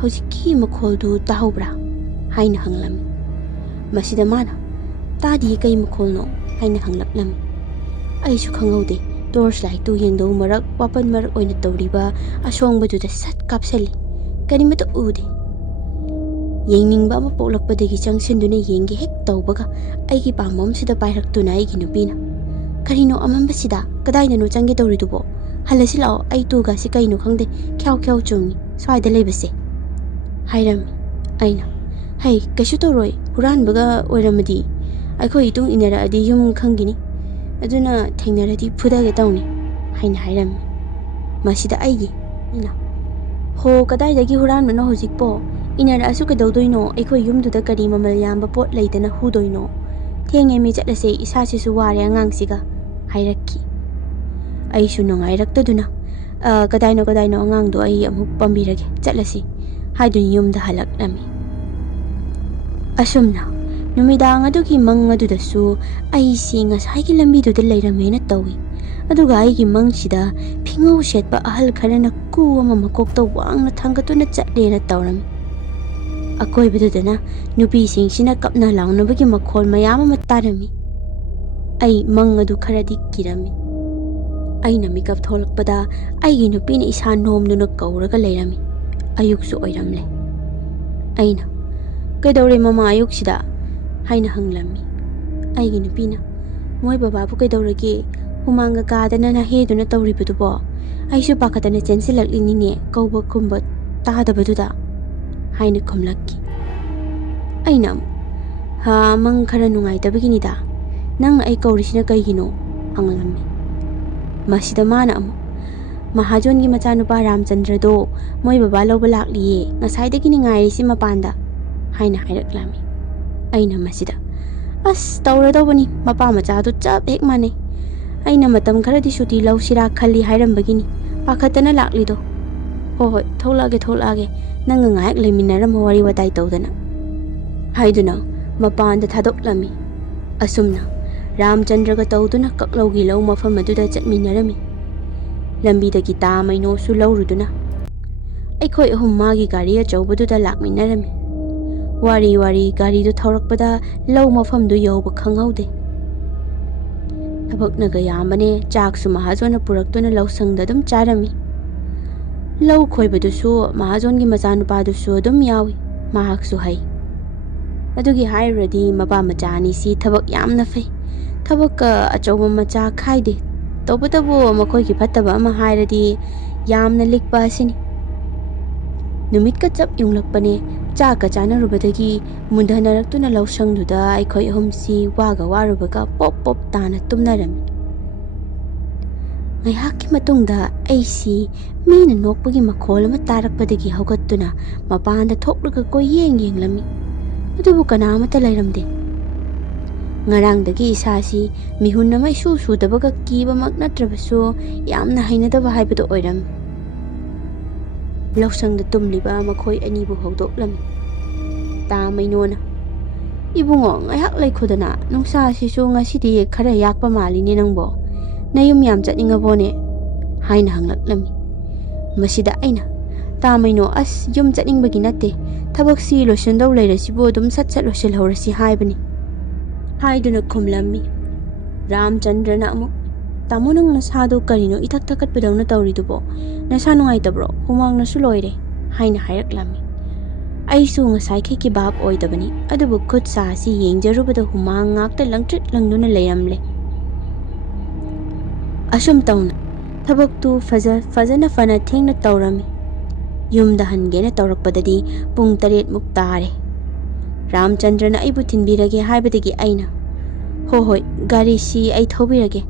ꯍꯧꯖꯤꯛꯀꯤ ꯃꯈꯣꯜꯗꯨ ꯇꯥꯍꯧꯕ꯭ꯔꯥ?" ꯍꯥꯏꯅ ꯍꯪꯂꯝꯃꯤ꯫ ꯃꯁꯤꯗ ꯃꯥꯅ "ꯇꯥꯗꯤꯌꯦ, ꯀꯩ ꯃꯈꯣꯜꯅꯣ?" ꯍꯥꯏꯅ ꯍꯪꯂꯛꯂꯝꯃꯤ꯫ ꯑꯩꯁꯨ ꯈꯪꯍꯧꯗꯦ, ꯇꯣꯔꯆ ꯂꯥꯏꯠꯇꯨ ꯌꯦꯡꯗꯧ ꯃꯔꯛ ꯋꯥꯄꯟ ꯃꯔꯛ ꯑꯣꯏꯅ ꯇꯧꯔꯤꯕ ꯑꯁꯣꯡꯕꯗꯨꯗ ꯁꯠ ꯀꯥꯞꯁꯤꯜꯂꯤ, ꯀꯔꯤꯃꯠꯇ ꯎꯗꯦ꯫ ꯌꯦꯡꯅꯤꯡꯕ ꯑꯃ ꯄꯣꯛꯂꯛꯄꯗꯒꯤ ꯆꯪꯁꯤꯟꯗꯨꯅ ꯌꯦꯡꯒꯦ ꯍꯦꯛ ꯇꯧꯕꯒ ꯑꯩꯒꯤ ꯄꯥꯝꯕꯣꯝꯁꯤꯗ ꯄꯥꯏꯔꯛꯇꯨꯅ ꯑꯩꯒꯤ ꯅꯨꯄꯤꯅ "ꯀꯔꯤꯅꯣ ꯑꯃꯝꯕꯁꯤꯗ, ꯀꯗꯥꯏꯗꯅꯣ ꯆꯪꯒꯦ ꯇꯧꯔꯤꯗꯨꯕꯣ? ꯍꯜꯂꯁꯤ ꯂꯥꯛꯑꯣ, ꯑꯩ ꯇꯨꯒꯥꯁꯤ ꯀꯩꯅꯣ ꯈꯪꯗꯦ, ꯈ꯭ꯌꯥꯎ ꯆꯨꯡꯉꯤ ꯁ꯭ꯋꯥꯏꯗ ꯂꯩꯕꯁꯦ" ꯍꯥꯏꯔꯝꯃꯤ꯫ ꯑꯩꯅ "ꯍꯩ, ꯀꯩꯁꯨ ꯇꯧꯔꯣꯏ, ꯍꯨꯔꯥꯟꯕꯒ ꯑꯣꯏꯔꯝꯃꯗꯤ ꯑꯩꯈꯣꯏ ꯏꯇꯨꯡ ꯏꯟꯅꯔꯛꯑꯗꯤ ꯌꯨꯝ ꯈꯪꯈꯤꯅꯤ, ꯑꯗꯨꯅ ꯊꯦꯡꯅꯔꯗꯤ ꯐꯨꯗꯒꯦ ꯇꯧꯅꯤ" ꯍꯥꯏꯅ ꯍꯥꯏꯔꯝꯃꯤ꯫ ꯃꯁꯤꯗ ꯑꯩꯒꯤ ꯅꯨꯄꯤꯅ "ꯍꯣ, ꯀꯗꯥꯏꯗꯒꯤ ꯍꯨꯔꯥꯟꯕꯅꯣ ꯍꯧꯖꯤꯛꯄꯣ, ꯏꯟꯅꯔꯛꯑꯁꯨ ꯀꯩꯗꯧꯗꯣꯏꯅꯣ, ꯑꯩꯈꯣꯏ ꯌꯨꯝꯗꯨꯗ ꯀꯔꯤ ꯃꯃꯜ ꯌꯥꯝꯕ ꯄꯣꯠ ꯂꯩꯗꯅ ꯍꯨꯗꯣꯏꯅꯣ, ꯊꯦꯡꯉꯦ ꯃꯤ, ꯆꯠꯂꯁꯦ, ꯏꯁꯥꯁꯤꯁꯨ ꯋꯥꯔꯦ ꯑꯉꯥꯡꯁꯤꯒ" ꯍꯥꯏꯔꯛꯈꯤ꯫ ꯑꯩꯁꯨ ꯅꯨꯡꯉꯥꯏꯔꯛꯇꯗꯨꯅ ꯀꯗꯥꯏꯅꯣ ꯑꯉꯥꯡꯗꯣ ꯑꯩ ꯑꯃꯨꯛ ꯄꯝꯕꯤꯔꯒꯦ, ꯆꯠꯂꯁꯤ" ꯍꯥꯏꯗꯨꯅ ꯌꯨꯝꯗ ꯍꯜꯂꯛꯂꯝꯃꯤ꯫ ꯑꯁꯨꯝꯅ ꯅꯨꯃꯤꯗꯥꯡ ꯑꯗꯨꯒꯤ ꯃꯪ ꯑꯗꯨꯗꯁꯨ ꯑꯩꯁꯤ ꯉꯁꯥꯏꯒꯤ ꯂꯝꯕꯤꯗꯨꯗ ꯂꯩꯔꯝꯃꯦꯅ ꯇꯧꯏ, ꯑꯗꯨꯒ ꯑꯩꯒꯤ ꯃꯪꯁꯤꯗ ꯐꯤꯉꯧ ꯁꯦꯠꯄ ꯑꯍꯜ ꯈꯔꯅ ꯀꯨ ꯑꯃ ꯃꯀꯣꯛꯇ ꯋꯥꯡꯅ ꯊꯥꯡꯒꯠꯇꯨꯅ ꯆꯠꯂꯦꯅ ꯇꯧꯔꯝꯃꯤ꯫ ꯑꯀꯣꯏꯕꯗꯨꯗꯅ ꯅꯨꯄꯤꯁꯤꯡꯁꯤꯅ ꯀꯞꯅ ꯂꯥꯎꯅꯕꯒꯤ ꯃꯈꯣꯜ ꯃꯌꯥꯝ ꯑꯃ ꯇꯥꯔꯝꯃꯤ꯫ ꯑꯩ ꯃꯪ ꯑꯗꯨ ꯈꯔꯗꯤ ꯀꯤꯔꯝꯃꯤ꯫ ꯑꯩꯅ ꯃꯤꯀꯞ ꯊꯣꯛꯂꯛꯄꯗ ꯑꯩꯒꯤ ꯅꯨꯄꯤꯅ ꯏꯁꯥ ꯅꯣꯝꯗꯨꯅ ꯀꯧꯔꯒ ꯂꯩꯔꯝꯃꯤ꯫ ꯑꯌꯨꯛꯁꯨ ꯑꯣꯏꯔꯝꯂꯦ꯫ ꯑꯩꯅ "ꯀꯩꯗꯧꯔꯦ ꯃꯃꯥ ꯑꯌꯨꯛꯁꯤꯗ?" ꯍꯥꯏꯅ ꯍꯪꯂꯝꯃꯤ꯫ ꯑꯩꯒꯤ ꯅꯨꯄꯤꯅ "ꯃꯣꯏ ꯕꯕꯥꯕꯨ ꯀꯩꯗꯧꯔꯒꯦ, ꯍꯨꯃꯥꯡꯒ ꯀꯥꯗꯅ ꯅꯍꯦꯗꯨꯅ ꯇꯧꯔꯤꯕꯗꯨꯕꯣ? ꯑꯩꯁꯨ ꯄꯥꯈꯠꯇꯅ ꯆꯦꯟꯁꯤꯜꯂꯛꯂꯤꯅꯤꯅꯦ, ꯀꯧꯕ ꯈꯨꯝꯕ ꯇꯥꯗꯕꯗꯨꯗ" ꯍꯥꯏꯅ ꯈꯨꯝꯂꯛꯈꯤ꯫ ꯑꯩꯅ ꯑꯃꯨꯛ "ꯃꯪ ꯈꯔ ꯅꯨꯡꯉꯥꯏꯇꯕꯒꯤꯅꯤꯗ, ꯅꯪꯅ ꯑꯩ ꯀꯧꯔꯤꯁꯤꯅ ꯀꯩꯒꯤꯅꯣ?" ꯍꯪꯂꯝꯃꯤ꯫ ꯃꯁꯤꯗ ꯃꯥꯅ ꯑꯃꯨꯛ ꯃꯍꯥꯖꯣꯟꯒꯤ ꯃꯆꯥꯅꯨꯄꯥ ꯔꯥꯝꯆꯟꯗ꯭ꯔꯗꯣ ꯃꯣꯏ ꯕꯕꯥ ꯂꯧꯕ ꯂꯥꯛꯂꯤꯌꯦ, ꯉꯁꯥꯏꯗꯒꯤꯅꯤ ꯉꯥꯏꯔꯤꯁꯤ ꯃꯄꯥꯟꯗ ꯍꯥꯏꯅ ꯍꯥꯏꯔꯛꯂꯝꯃꯤ꯫ ꯑꯩꯅ ꯃꯁꯤꯗ ꯑꯁ ꯇꯧꯔꯗꯧꯕꯅꯤ, ꯃꯄꯥ ꯃꯆꯥꯗꯨ ꯆꯞ ꯍꯦꯛ ꯃꯥꯟꯅꯩ, ꯑꯩꯅ ꯃꯇꯝ ꯈꯔꯗꯤ ꯁꯨꯇꯤ ꯂꯧꯁꯤꯔꯥ ꯈꯜꯂꯤ ꯍꯥꯏꯔꯝꯕꯒꯤꯅꯤ ꯄꯥꯈꯠꯇꯅ ꯂꯥꯛꯂꯤꯗꯣ꯫ ꯍꯣꯏ ꯊꯣꯛꯂꯛꯑꯒꯦ, ꯅꯪꯒ ꯉꯥꯏꯍꯥꯛ ꯂꯩꯃꯤꯟꯅꯔꯝꯃ ꯋꯥꯔꯤ ꯋꯥꯇꯥꯏ ꯇꯧꯗꯅ ꯍꯥꯏꯗꯨꯅ ꯃꯄꯥꯟꯗ ꯊꯥꯗꯣꯛꯂꯝꯃꯤ꯫ ꯑꯁꯨꯝꯅ ꯔꯥꯝꯆꯟꯗ꯭ꯔꯒ ꯇꯧꯗꯨꯅ ꯀꯛꯂꯧꯒꯤ ꯂꯧ ꯃꯐꯝ ꯑꯗꯨꯗ ꯆꯠꯃꯤꯟꯅꯔꯝꯃꯤ꯫ ꯂꯝꯕꯤꯗꯒꯤ ꯃꯩꯅꯣꯁꯨ ꯂꯧꯔꯨꯗꯨꯅ ꯑꯩꯈꯣꯏ ꯑꯍꯨꯝ ꯃꯥꯒꯤ ꯒꯥꯔꯤ ꯑꯆꯧꯕꯗꯨꯗ ꯂꯥꯛꯃꯤꯟꯅꯔꯝꯃꯤ꯫ ꯋꯥꯔꯤ ꯒꯥꯔꯤꯗꯨ ꯊꯧꯔꯛꯄꯗ ꯂꯧ ꯃꯐꯝꯗꯨ ꯌꯧꯕ ꯈꯪꯍꯧꯗꯦ꯫ ꯊꯕꯛꯅꯒ ꯌꯥꯝꯕꯅꯦ, ꯆꯥꯛꯁꯨ ꯃꯍꯥꯖꯣꯟꯅ ꯄꯨꯔꯛꯇꯨꯅ ꯂꯧꯁꯪꯗ ꯑꯗꯨꯝ ꯆꯥꯔꯝꯃꯤ꯫ ꯂꯧ ꯈꯣꯏꯕꯗꯨꯁꯨ ꯃꯍꯥꯖꯣꯟꯒꯤ ꯃꯆꯥꯅꯨꯄꯥꯗꯨꯁꯨ ꯑꯗꯨꯝ ꯌꯥꯎꯏ, ꯃꯍꯥꯛꯁꯨ ꯍꯩ꯫ ꯑꯗꯨꯒꯤ ꯍꯥꯏꯔꯨꯔꯗꯤ ꯃꯄꯥ ꯃꯆꯥ ꯑꯅꯤꯁꯤ ꯊꯕꯛ ꯌꯥꯝꯅ ꯐꯩ, ꯊꯕꯛꯀ ꯑꯆꯧꯕ ꯃꯆꯥ ꯈꯥꯏꯗꯦ꯫ ꯇꯧꯕꯇꯕꯨ ꯃꯈꯣꯏꯒꯤ ꯐꯠꯇꯕ ꯑꯃ ꯍꯥꯏꯔꯗꯤ ꯌꯥꯝꯅ ꯂꯤꯛꯄ ꯑꯁꯤꯅꯤ꯫ ꯅꯨꯃꯤꯠꯀ ꯆꯞ ꯌꯨꯡꯂꯛꯄꯅꯦ, ꯆꯥꯛꯀ ꯆꯥꯅꯔꯨꯕꯗꯒꯤ ꯃꯨꯟꯊꯅꯔꯛꯇꯨꯅ ꯂꯧꯁꯪꯗꯨꯗ ꯑꯩꯈꯣꯏ ꯑꯍꯨꯝꯁꯤ ꯋꯥꯔꯨꯕꯒ ꯄꯣꯞ ꯇꯥꯅ ꯇꯨꯝꯅꯔꯝꯃꯤ꯫ ꯉꯥꯏꯍꯥꯛꯀꯤ ꯃꯇꯨꯡꯗ ꯑꯩꯁꯤ ꯃꯤꯅ ꯅꯣꯛꯄꯒꯤ ꯃꯈꯣꯜ ꯑꯃ ꯇꯥꯔꯛꯄꯗꯒꯤ ꯍꯧꯒꯠꯇꯨꯅ ꯃꯄꯥꯟꯗ ꯊꯣꯛꯂꯒ ꯌꯦꯡꯂꯝꯃꯤ, ꯑꯗꯨꯕꯨ ꯀꯅꯥꯃꯠꯇ ꯂꯩꯔꯝꯗꯦ꯫ ꯉꯔꯥꯡꯗꯒꯤ ꯏꯁꯥꯁꯤ ꯃꯤꯍꯨꯟ ꯑꯃ ꯏꯁꯨ ꯁꯨꯗꯕꯒ ꯀꯤꯕꯃꯛ ꯅꯠꯇ꯭ꯔꯕꯁꯨ ꯌꯥꯝꯅ ꯍꯩꯅꯗꯕ ꯍꯥꯏꯕꯗꯨ ꯑꯣꯏꯔꯝꯃꯤ꯫ ꯂꯧꯁꯪꯗ ꯇꯨꯝꯂꯤꯕ ꯃꯈꯣꯏ ꯑꯅꯤꯕꯨ ꯍꯧꯗꯣꯛꯂꯝꯃꯤ꯫ ꯃꯩꯅꯣꯅ "ꯏꯕꯨꯡꯉꯣ ꯉꯥꯏꯍꯥꯛ ꯂꯩꯈꯣꯗꯅ, ꯅꯨꯡꯁꯥꯁꯤꯁꯨ ꯉꯁꯤꯗꯤ ꯈꯔ ꯌꯥꯛꯄ ꯃꯥꯜꯂꯤꯅꯦ ꯅꯪꯕꯣ, ꯅꯌꯨꯝ ꯌꯥꯝ ꯆꯠꯅꯤꯡꯉꯕꯣꯅꯦ?" ꯍꯥꯏꯅ ꯍꯪꯂꯛꯂꯝꯃꯤ꯫ ꯃꯁꯤꯗ ꯑꯩꯅ "ꯃꯩꯅꯣ, ꯑꯁ ꯌꯨꯝ ꯆꯠꯅꯤꯡꯕꯒꯤ ꯅꯠꯇꯦ, ꯊꯕꯛꯁꯤ ꯂꯣꯏꯁꯤꯟꯗꯧ ꯂꯩꯔꯁꯤꯕꯨ ꯑꯗꯨꯝ ꯁꯠ ꯂꯣꯏꯁꯤꯜꯍꯧꯔꯁꯤ ꯍꯥꯏꯕꯅꯤ" ꯍꯥꯏꯗꯨꯅ ꯈꯨꯝꯂꯝꯃꯤ꯫ ꯔꯥꯝꯆꯟꯗ꯭ꯔꯅ ꯑꯃꯨꯛ "ꯇꯥꯃꯣ, ꯅꯪ ꯅꯁꯥꯗꯣ ꯀꯔꯤꯅꯣ ꯏꯊꯛ ꯊꯛꯀꯠꯄꯗꯧꯅ ꯇꯧꯔꯤꯗꯨꯕꯣ, ꯅꯁꯥ ꯅꯨꯡꯉꯥꯏꯇꯕ꯭ꯔꯣ? ꯍꯨꯃꯥꯡꯅꯁꯨ ꯂꯣꯏꯔꯦ" ꯍꯥꯏꯅ ꯍꯥꯏꯔꯛꯂꯝꯃꯤ꯫ ꯑꯩꯁꯨ ꯉꯁꯥꯏꯈꯩꯒꯤ ꯚꯥꯞ ꯑꯣꯏꯗꯕꯅꯤ, ꯑꯗꯨꯕꯨ ꯈꯨꯠ ꯁꯥꯁꯤ ꯌꯦꯡꯖꯔꯨꯕꯗ ꯍꯨꯃꯥꯡ ꯉꯥꯛꯇ ꯂꯪꯇ꯭ꯔꯤꯛ ꯂꯪꯗꯨꯅ ꯂꯩꯔꯝꯂꯦ꯫ ꯑꯁꯨꯝ ꯇꯧꯅ ꯊꯕꯛꯇꯨ ꯐꯅ ꯊꯦꯡꯅ ꯇꯧꯔꯝꯃꯤ꯫ ꯌꯨꯝꯗ ꯍꯟꯒꯦꯅ ꯇꯧꯔꯛꯄꯗꯗꯤ ꯄꯨꯡ 7 ꯇꯥꯔꯦ꯫ ꯔꯥꯝꯆꯟꯗ꯭ꯔꯅ ꯑꯩꯕꯨ ꯊꯤꯟꯕꯤꯔꯒꯦ ꯍꯥꯏꯕꯗꯒꯤ ꯑꯩꯅ "ꯍꯣꯏ, ꯒꯥꯔꯤꯁꯤ ꯑꯩ ꯊꯧꯕꯤꯔꯒꯦ,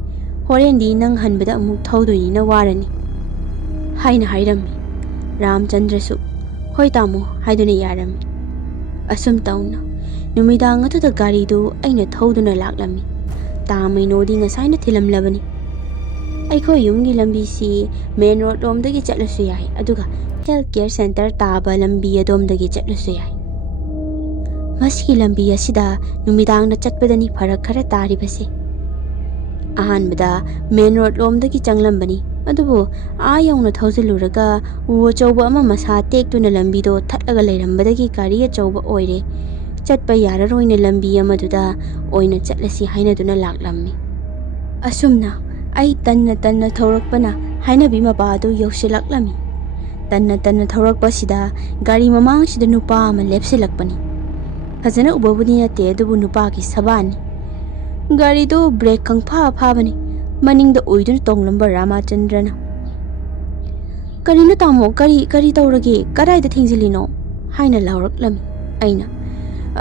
ꯍꯣꯔꯦꯟꯗꯤ ꯅꯪ ꯍꯟꯕꯗ ꯑꯃꯨꯛ ꯊꯧꯗꯣꯏꯅꯤꯅ ꯋꯥꯔꯅꯤ" ꯍꯥꯏꯅ ꯍꯥꯏꯔꯝꯃꯤ꯫ ꯔꯥꯝꯆꯟꯗ꯭ꯔꯁꯨ "ꯍꯣꯏ ꯇꯥꯃꯣ" ꯍꯥꯏꯗꯨꯅ ꯌꯥꯔꯝꯃꯤ꯫ ꯑꯁꯨꯝ ꯇꯧꯅ ꯅꯨꯃꯤꯗꯥꯡ ꯑꯗꯨꯗ ꯒꯥꯔꯤꯗꯨ ꯑꯩꯅ ꯊꯧꯗꯨꯅ ꯂꯥꯛꯂꯝꯃꯤ꯫ ꯃꯩꯅꯣꯗꯤ ꯉꯁꯥꯏꯅ ꯊꯤꯜꯂꯝꯂꯕꯅꯤ꯫ ꯑꯩꯈꯣꯏ ꯌꯨꯝꯒꯤ ꯂꯝꯕꯤꯁꯤ ꯃꯦꯟ ꯔꯣꯗ ꯂꯣꯝꯗꯒꯤ ꯆꯠꯂꯁꯨ ꯌꯥꯏ, ꯑꯗꯨꯒ ꯍꯦꯜꯊ ꯀꯦꯌꯔ ꯁꯦꯟꯇꯔ ꯇꯥꯕ ꯂꯝꯕꯤ ꯑꯗꯣꯝꯗꯒꯤ ꯆꯠꯂꯁꯨ ꯌꯥꯏ꯫ ꯃꯁꯤꯒꯤ ꯂꯝꯕꯤ ꯑꯁꯤꯗ ꯅꯨꯃꯤꯗꯥꯡꯗ ꯆꯠꯄꯗꯅꯤ ꯐꯔꯛ ꯈꯔ ꯇꯥꯔꯤꯕꯁꯦ꯫ ꯑꯍꯥꯟꯕꯗ ꯃꯦꯟ ꯔꯣꯗ ꯂꯣꯝꯗꯒꯤ ꯆꯪꯂꯝꯕꯅꯤ, ꯑꯗꯨꯕꯨ ꯌꯧꯅ ꯊꯧꯖꯤꯜꯂꯨꯔꯒ ꯎ ꯑꯆꯧꯕ ꯑꯃ ꯃꯁꯥ ꯇꯦꯛꯇꯨꯅ ꯂꯝꯕꯤꯗꯣ ꯊꯠꯂꯒ ꯂꯩꯔꯝꯕꯗꯒꯤ ꯒꯥꯔꯤ ꯑꯆꯧꯕ ꯑꯣꯏꯔꯦ, ꯆꯠꯄ ꯌꯥꯔꯔꯣꯏꯅ ꯂꯝꯕꯤ ꯑꯃꯗꯨꯗ ꯑꯣꯏꯅ ꯆꯠꯂꯁꯤ ꯍꯥꯏꯅꯗꯨꯅ ꯂꯥꯛꯂꯝꯃꯤ꯫ ꯑꯁꯨꯝꯅ ꯑꯩ ꯇꯟꯅ ꯊꯧꯔꯛꯄꯅ ꯍꯩꯅꯕꯤ ꯃꯄꯥ ꯑꯗꯨ ꯌꯧꯁꯤꯜꯂꯛꯂꯝꯃꯤ꯫ ꯇꯟꯅ ꯊꯧꯔꯛꯄꯁꯤꯗ ꯒꯥꯔꯤ ꯃꯃꯥꯡꯁꯤꯗ ꯅꯨꯄꯥ ꯑꯃ ꯂꯦꯞꯁꯤꯜꯂꯛꯄꯅꯤ꯫ ꯐꯖꯅ ꯎꯕꯕꯨꯗꯤ ꯅꯠꯇꯦ, ꯑꯗꯨꯕꯨ ꯅꯨꯄꯥꯒꯤ ꯁꯕꯥꯟꯅꯤ꯫ ꯒꯥꯔꯤꯗꯨ ꯕ꯭ꯔꯦꯛ ꯈꯪꯐꯥ ꯐꯥꯕꯅꯤ꯫ ꯃꯅꯤꯡꯗ ꯎꯏꯗꯨꯅ ꯇꯣꯡꯂꯝꯕ ꯔꯥꯃꯆꯟꯗ꯭ꯔꯅ "ꯀꯔꯤꯅꯣ ꯇꯥꯃꯣ, ꯀꯔꯤ ꯇꯧꯔꯒꯦ? ꯀꯗꯥꯏꯗ ꯊꯦꯡꯖꯤꯜꯂꯤꯅꯣ?" ꯍꯥꯏꯅ ꯂꯥꯎꯔꯛꯂꯝꯃꯤ꯫ ꯑꯩꯅ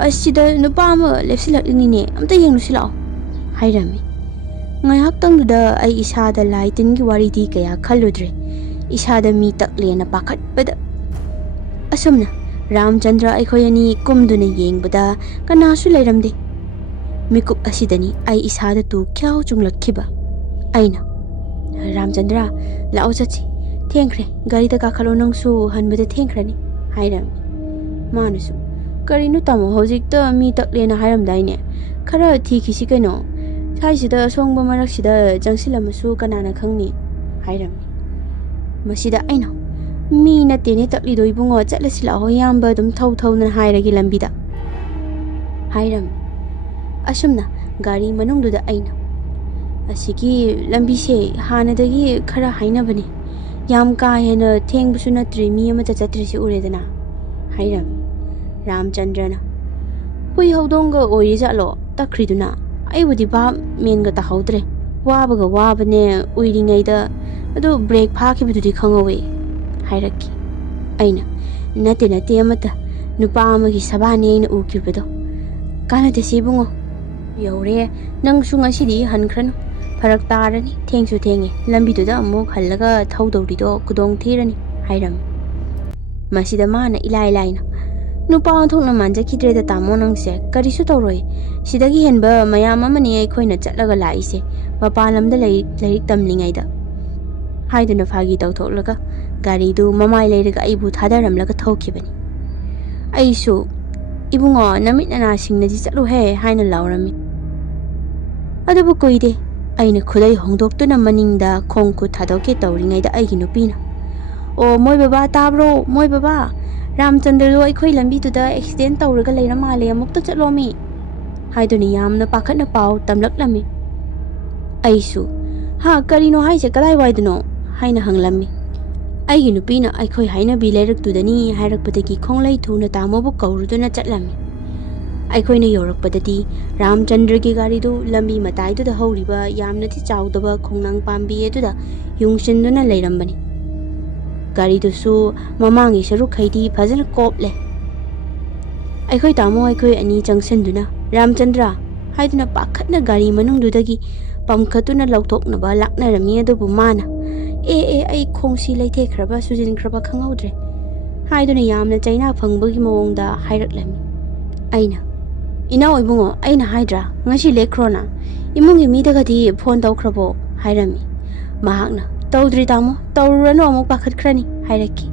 "ꯑꯁꯤꯗ ꯅꯨꯄꯥ ꯑꯃ ꯂꯦꯞꯁꯤꯜꯂꯛꯂꯤꯅꯤꯅꯦ, ꯑꯝꯇ ꯌꯦꯡꯂꯨꯁꯤ ꯂꯥꯛꯑꯣ" ꯍꯥꯏꯔꯝꯃꯤ꯫ ꯉꯥꯏꯍꯥꯛꯇꯪꯗꯨꯗ ꯑꯩ ꯏꯁꯥꯗ ꯂꯥꯏ ꯇꯤꯟꯒꯤ ꯋꯥꯔꯤꯗꯤ ꯀꯌꯥ ꯈꯜꯂꯨꯗ꯭ꯔꯦ, ꯏꯁꯥꯗ ꯃꯤ ꯇꯛꯂꯦꯅ ꯄꯥꯈꯠꯄꯗ꯫ ꯑꯁꯨꯝꯅ ꯔꯥꯝꯆꯟꯗ꯭ꯔ ꯑꯩꯈꯣꯏ ꯑꯅꯤ ꯀꯨꯝꯗꯨꯅ ꯌꯦꯡꯕꯗ ꯀꯅꯥꯁꯨ ꯂꯩꯔꯝꯗꯦ꯫ ꯃꯤꯀꯨꯞ ꯑꯁꯤꯗꯅꯤ ꯑꯩ ꯏꯁꯥꯗ ꯇꯨ ꯈ꯭ꯌꯥꯎ ꯆꯨꯡꯂꯛꯈꯤꯕ꯫ ꯑꯩꯅ "ꯔꯥꯝꯆꯟꯗ꯭ꯔ, ꯂꯥꯛꯑꯣ ꯆꯠꯁꯤ, ꯊꯦꯡꯈ꯭ꯔꯦ, ꯒꯥꯔꯤꯗ ꯀꯥꯈꯠꯂꯣ, ꯅꯪꯁꯨ ꯍꯟꯕꯗ ꯊꯦꯡꯈ꯭ꯔꯅꯤ" ꯍꯥꯏꯔꯝꯃꯤ꯫ ꯃꯥꯅꯁꯨ "ꯀꯔꯤꯅꯣ ꯇꯥꯃꯣ, ꯍꯧꯖꯤꯛꯇ ꯃꯤ ꯇꯛꯂꯦꯅ ꯍꯥꯏꯔꯝꯗꯥꯏꯅꯦ, ꯈꯔ ꯊꯤꯈꯤꯁꯤ ꯀꯩꯅꯣ, ꯁ꯭ꯋꯥꯏꯁꯤꯗ ꯑꯁꯣꯡꯕ ꯃꯔꯛꯁꯤꯗ ꯆꯪꯁꯤꯜꯂꯝꯃꯁꯨ ꯀꯅꯥꯅ ꯈꯪꯅꯤ" ꯍꯥꯏꯔꯝꯃꯤ꯫ ꯃꯁꯤꯗ ꯑꯩꯅ "ꯃꯤ ꯅꯠꯇꯦꯅꯦ ꯇꯛꯂꯤꯗꯣ ꯏꯕꯨꯡꯉꯣ, ꯆꯠꯂꯁꯤ ꯂꯥꯛꯑꯣ, ꯏꯌꯥꯝꯕ ꯑꯗꯨꯝ ꯊꯧꯅ ꯍꯥꯏꯔꯒꯦ ꯂꯝꯕꯤꯗ" ꯍꯥꯏꯔꯝꯃꯤ꯫ ꯑꯁꯨꯝꯅ ꯒꯥꯔꯤ ꯃꯅꯨꯡꯗꯨꯗ ꯑꯩꯅ "ꯑꯁꯤꯒꯤ ꯂꯝꯕꯤꯁꯦ ꯍꯥꯟꯅꯗꯒꯤ ꯈꯔ ꯍꯥꯏꯅꯕꯅꯦ, ꯌꯥꯝ ꯀꯥ ꯍꯦꯟꯅ ꯊꯦꯡꯕꯁꯨ ꯅꯠꯇ꯭ꯔꯤ, ꯃꯤ ꯑꯃꯠꯇ ꯆꯠꯇ꯭ꯔꯤꯁꯤ ꯎꯔꯦꯗꯅ" ꯍꯥꯏꯔꯝꯃꯤ꯫ ꯔꯥꯝꯆꯟꯗ꯭ꯔꯅ "ꯍꯨꯏ ꯍꯧꯗꯣꯡꯒ ꯑꯣꯏꯔꯤꯖꯥꯠꯂꯣ ꯇꯛꯈ꯭ꯔꯤꯗꯨꯅ? ꯑꯩꯕꯨꯗꯤ ꯚꯥꯞ ꯃꯦꯟꯒ ꯇꯥꯍꯧꯗ꯭ꯔꯦ, ꯋꯥꯕꯒ ꯋꯥꯕꯅꯦ ꯎꯏꯔꯤꯉꯩꯗ, ꯑꯗꯨ ꯕ꯭ꯔꯦꯛ ꯐꯥꯈꯤꯕꯗꯨꯗꯤ ꯈꯪꯍꯧꯋꯦ" ꯍꯥꯏꯔꯛꯈꯤ꯫ ꯑꯩꯅ ꯅꯠꯇꯦ, ꯑꯃꯠꯇ, ꯅꯨꯄꯥ ꯑꯃꯒꯤ ꯁꯕꯥꯟꯅꯤ ꯑꯩꯅ ꯎꯈꯤꯕꯗꯣ, ꯀꯥꯟꯅꯗꯦꯁꯦ ꯏꯕꯨꯡꯉꯣ, ꯌꯧꯔꯦ ꯅꯪꯁꯨ ꯉꯁꯤꯗꯤ ꯍꯟꯈ꯭ꯔꯅꯨ ꯐꯔꯛ ꯇꯥꯔꯅꯤ ꯊꯦꯡꯁꯨ ꯊꯦꯡꯉꯦ ꯂꯝꯕꯤꯗꯨꯗ ꯑꯃꯨꯛ ꯍꯜꯂꯒ ꯊꯧꯗꯧꯔꯤꯗꯣ ꯈꯨꯗꯣꯡ ꯊꯤꯔꯅꯤ ꯍꯥꯏꯔꯝꯃꯤ ꯃꯁꯤꯗ ꯃꯥꯅ ꯏꯂꯥꯏ ꯂꯥꯏꯅ ꯅꯨꯄꯥ ꯑꯣꯟꯊꯣꯛꯅ ꯃꯥꯟꯖꯈꯤꯗ꯭ꯔꯦꯗ ꯇꯥꯃꯣ ꯅꯪꯁꯦ ꯀꯔꯤꯁꯨ ꯇꯧꯔꯣꯏ ꯁꯤꯗꯒꯤ ꯍꯦꯟꯕ ꯃꯌꯥꯝ ꯑꯃꯅꯤ ꯑꯩꯈꯣꯏꯅ ꯆꯠꯂꯒ ꯂꯥꯛꯏꯁꯦ ꯃꯄꯥꯟ ꯂꯝꯗ ꯂꯥꯏꯔꯤꯛ ꯇꯝꯂꯤꯉꯩꯗ ꯍꯥꯏꯗꯨꯅ ꯐꯥꯒꯤ ꯇꯧꯊꯣꯛꯂꯒ ꯒꯥꯔꯤꯗꯨ ꯃꯃꯥꯏ ꯂꯩꯔꯒ ꯑꯩꯕꯨ ꯊꯥꯗꯔꯝꯂꯒ ꯊꯧꯈꯤꯕꯅꯤ ꯑꯩꯁꯨ ꯏꯕꯨꯡꯉꯣ ꯅꯃꯤꯠ ꯅꯅꯥꯁꯤꯡꯅꯗꯤ ꯆꯠꯂꯨꯍꯦ ꯍꯥꯏꯅ ꯂꯥꯎꯔꯝꯃꯤ ꯑꯗꯨꯕꯨ ꯀꯨꯏꯗꯦ ꯑꯩꯅ ꯈꯨꯗꯩ ꯍꯣꯡꯗꯣꯛꯇꯨꯅ ꯃꯅꯤꯡꯗ ꯈꯣꯡ ꯈꯨꯠ ꯊꯥꯗꯣꯛꯀꯦ ꯇꯧꯔꯤꯉꯩꯗ ꯑꯩꯒꯤ ꯅꯨꯄꯤꯅ ꯑꯣ ꯃꯣꯏ ꯕꯕꯥ ꯇꯥꯕ꯭ꯔꯣ ꯃꯣꯏ ꯕꯕꯥ ꯔꯥꯝꯆꯟꯗ꯭ꯔꯗꯣ ꯑꯩꯈꯣꯏ ꯂꯝꯕꯤꯗꯨꯗ ꯑꯦꯛꯁꯤꯗꯦꯟ ꯇꯧꯔꯒ ꯂꯩꯔ ꯃꯥꯜꯂꯦ ꯑꯃꯨꯛꯇ ꯆꯠꯂꯣꯃꯤ ꯍꯥꯏꯗꯨꯅ ꯌꯥꯝꯅ ꯄꯥꯈꯠꯅ ꯄꯥꯎ ꯇꯝꯂꯛꯂꯝꯃꯤ ꯑꯩꯁꯨ ꯀꯔꯤꯅꯣ ꯍꯥꯏꯁꯦ ꯀꯗꯥꯏꯋꯥꯏꯗꯅꯣ ꯍꯥꯏꯅ ꯍꯪꯂꯝꯃꯤ ꯑꯩꯒꯤ ꯅꯨꯄꯤꯅ ꯑꯩꯈꯣꯏ ꯍꯥꯏꯅꯕꯤ ꯂꯩꯔꯛꯇꯨꯗꯅꯤ ꯍꯥꯏꯔꯛꯄꯗꯒꯤ ꯈꯣꯡꯂꯩ ꯊꯨꯅ ꯇꯥꯃꯣꯕꯨ ꯀꯧꯔꯨꯗꯨꯅ ꯆꯠꯂꯝꯃꯤ ꯑꯩꯈꯣꯏꯅ ꯌꯧꯔꯛꯄꯗꯗꯤ ꯔꯥꯝꯆꯟꯗ꯭ꯔꯒꯤ ꯒꯥꯔꯤꯗꯨ ꯂꯝꯕꯤ ꯃꯇꯥꯏꯗꯨꯗ ꯍꯧꯔꯤꯕ ꯌꯥꯝꯅꯗꯤ ꯆꯥꯎꯗꯕ ꯈꯣꯡꯅꯥꯡ ꯄꯥꯝꯕꯤ ꯑꯗꯨꯗ ꯌꯨꯡꯁꯤꯟꯗꯨꯅ ꯂꯩꯔꯝꯕꯅꯤ ꯒꯥꯔꯤꯗꯨꯁꯨ ꯃꯃꯥꯡꯒꯤ ꯁꯔꯨꯛꯈꯩꯗꯤ ꯐꯖꯅ ꯀꯣꯞꯂꯦ ꯑꯩꯈꯣꯏ ꯇꯥꯃꯣ ꯑꯩꯈꯣꯏ ꯑꯅꯤ ꯆꯪꯁꯤꯟꯗꯨꯅ ꯔꯥꯝꯆꯟꯗ꯭ꯔ ꯍꯥꯏꯗꯨꯅ ꯄꯥꯈꯠꯅ ꯒꯥꯔꯤ ꯃꯅꯨꯡꯗꯨꯗꯒꯤ ꯄꯝꯈꯠꯇꯨꯅ ꯂꯧꯊꯣꯛꯅꯕ ꯂꯥꯛꯅꯔꯝꯃꯤ ꯑꯗꯨꯕꯨ ꯃꯥꯅ ꯑꯩ ꯈꯣꯡꯁꯤ ꯂꯩꯊꯦꯛꯈ꯭ꯔꯕ ꯁꯨꯖꯤꯟꯈ꯭ꯔꯕ ꯈꯪꯍꯧꯗ꯭ರೆ ꯍꯥꯏꯗꯨꯅ ꯌꯥꯝꯅ ꯆꯩꯅꯥ ꯐꯪꯕꯒꯤ ꯃꯑꯣꯡꯗ ꯍꯥꯏꯔꯛꯂꯝꯃꯤ ꯑꯩꯅ ꯏꯅꯥꯎ ꯏꯕꯨꯡꯉꯣ ꯑꯩꯅ ꯍꯥꯏꯗ꯭ꯔꯥ ꯉꯁꯤ ꯂꯦꯛꯈ꯭ꯔꯣꯅ ꯏꯃꯨꯡꯒꯤ ꯃꯤꯗꯒꯗꯤ ꯐꯣꯟ ꯇꯧꯈ꯭ꯔꯕꯣ ꯍꯥꯏꯔꯝꯃꯤ ꯃꯍꯥꯛꯅ ꯇꯧꯗ꯭ꯔꯤ ꯇꯥꯃꯣ ꯇꯧꯔꯨꯔꯅꯨ ꯑꯃꯨꯛ ꯄꯥꯈꯠꯈ꯭ꯔꯅꯤ ꯍꯥꯏꯔꯛꯈꯤ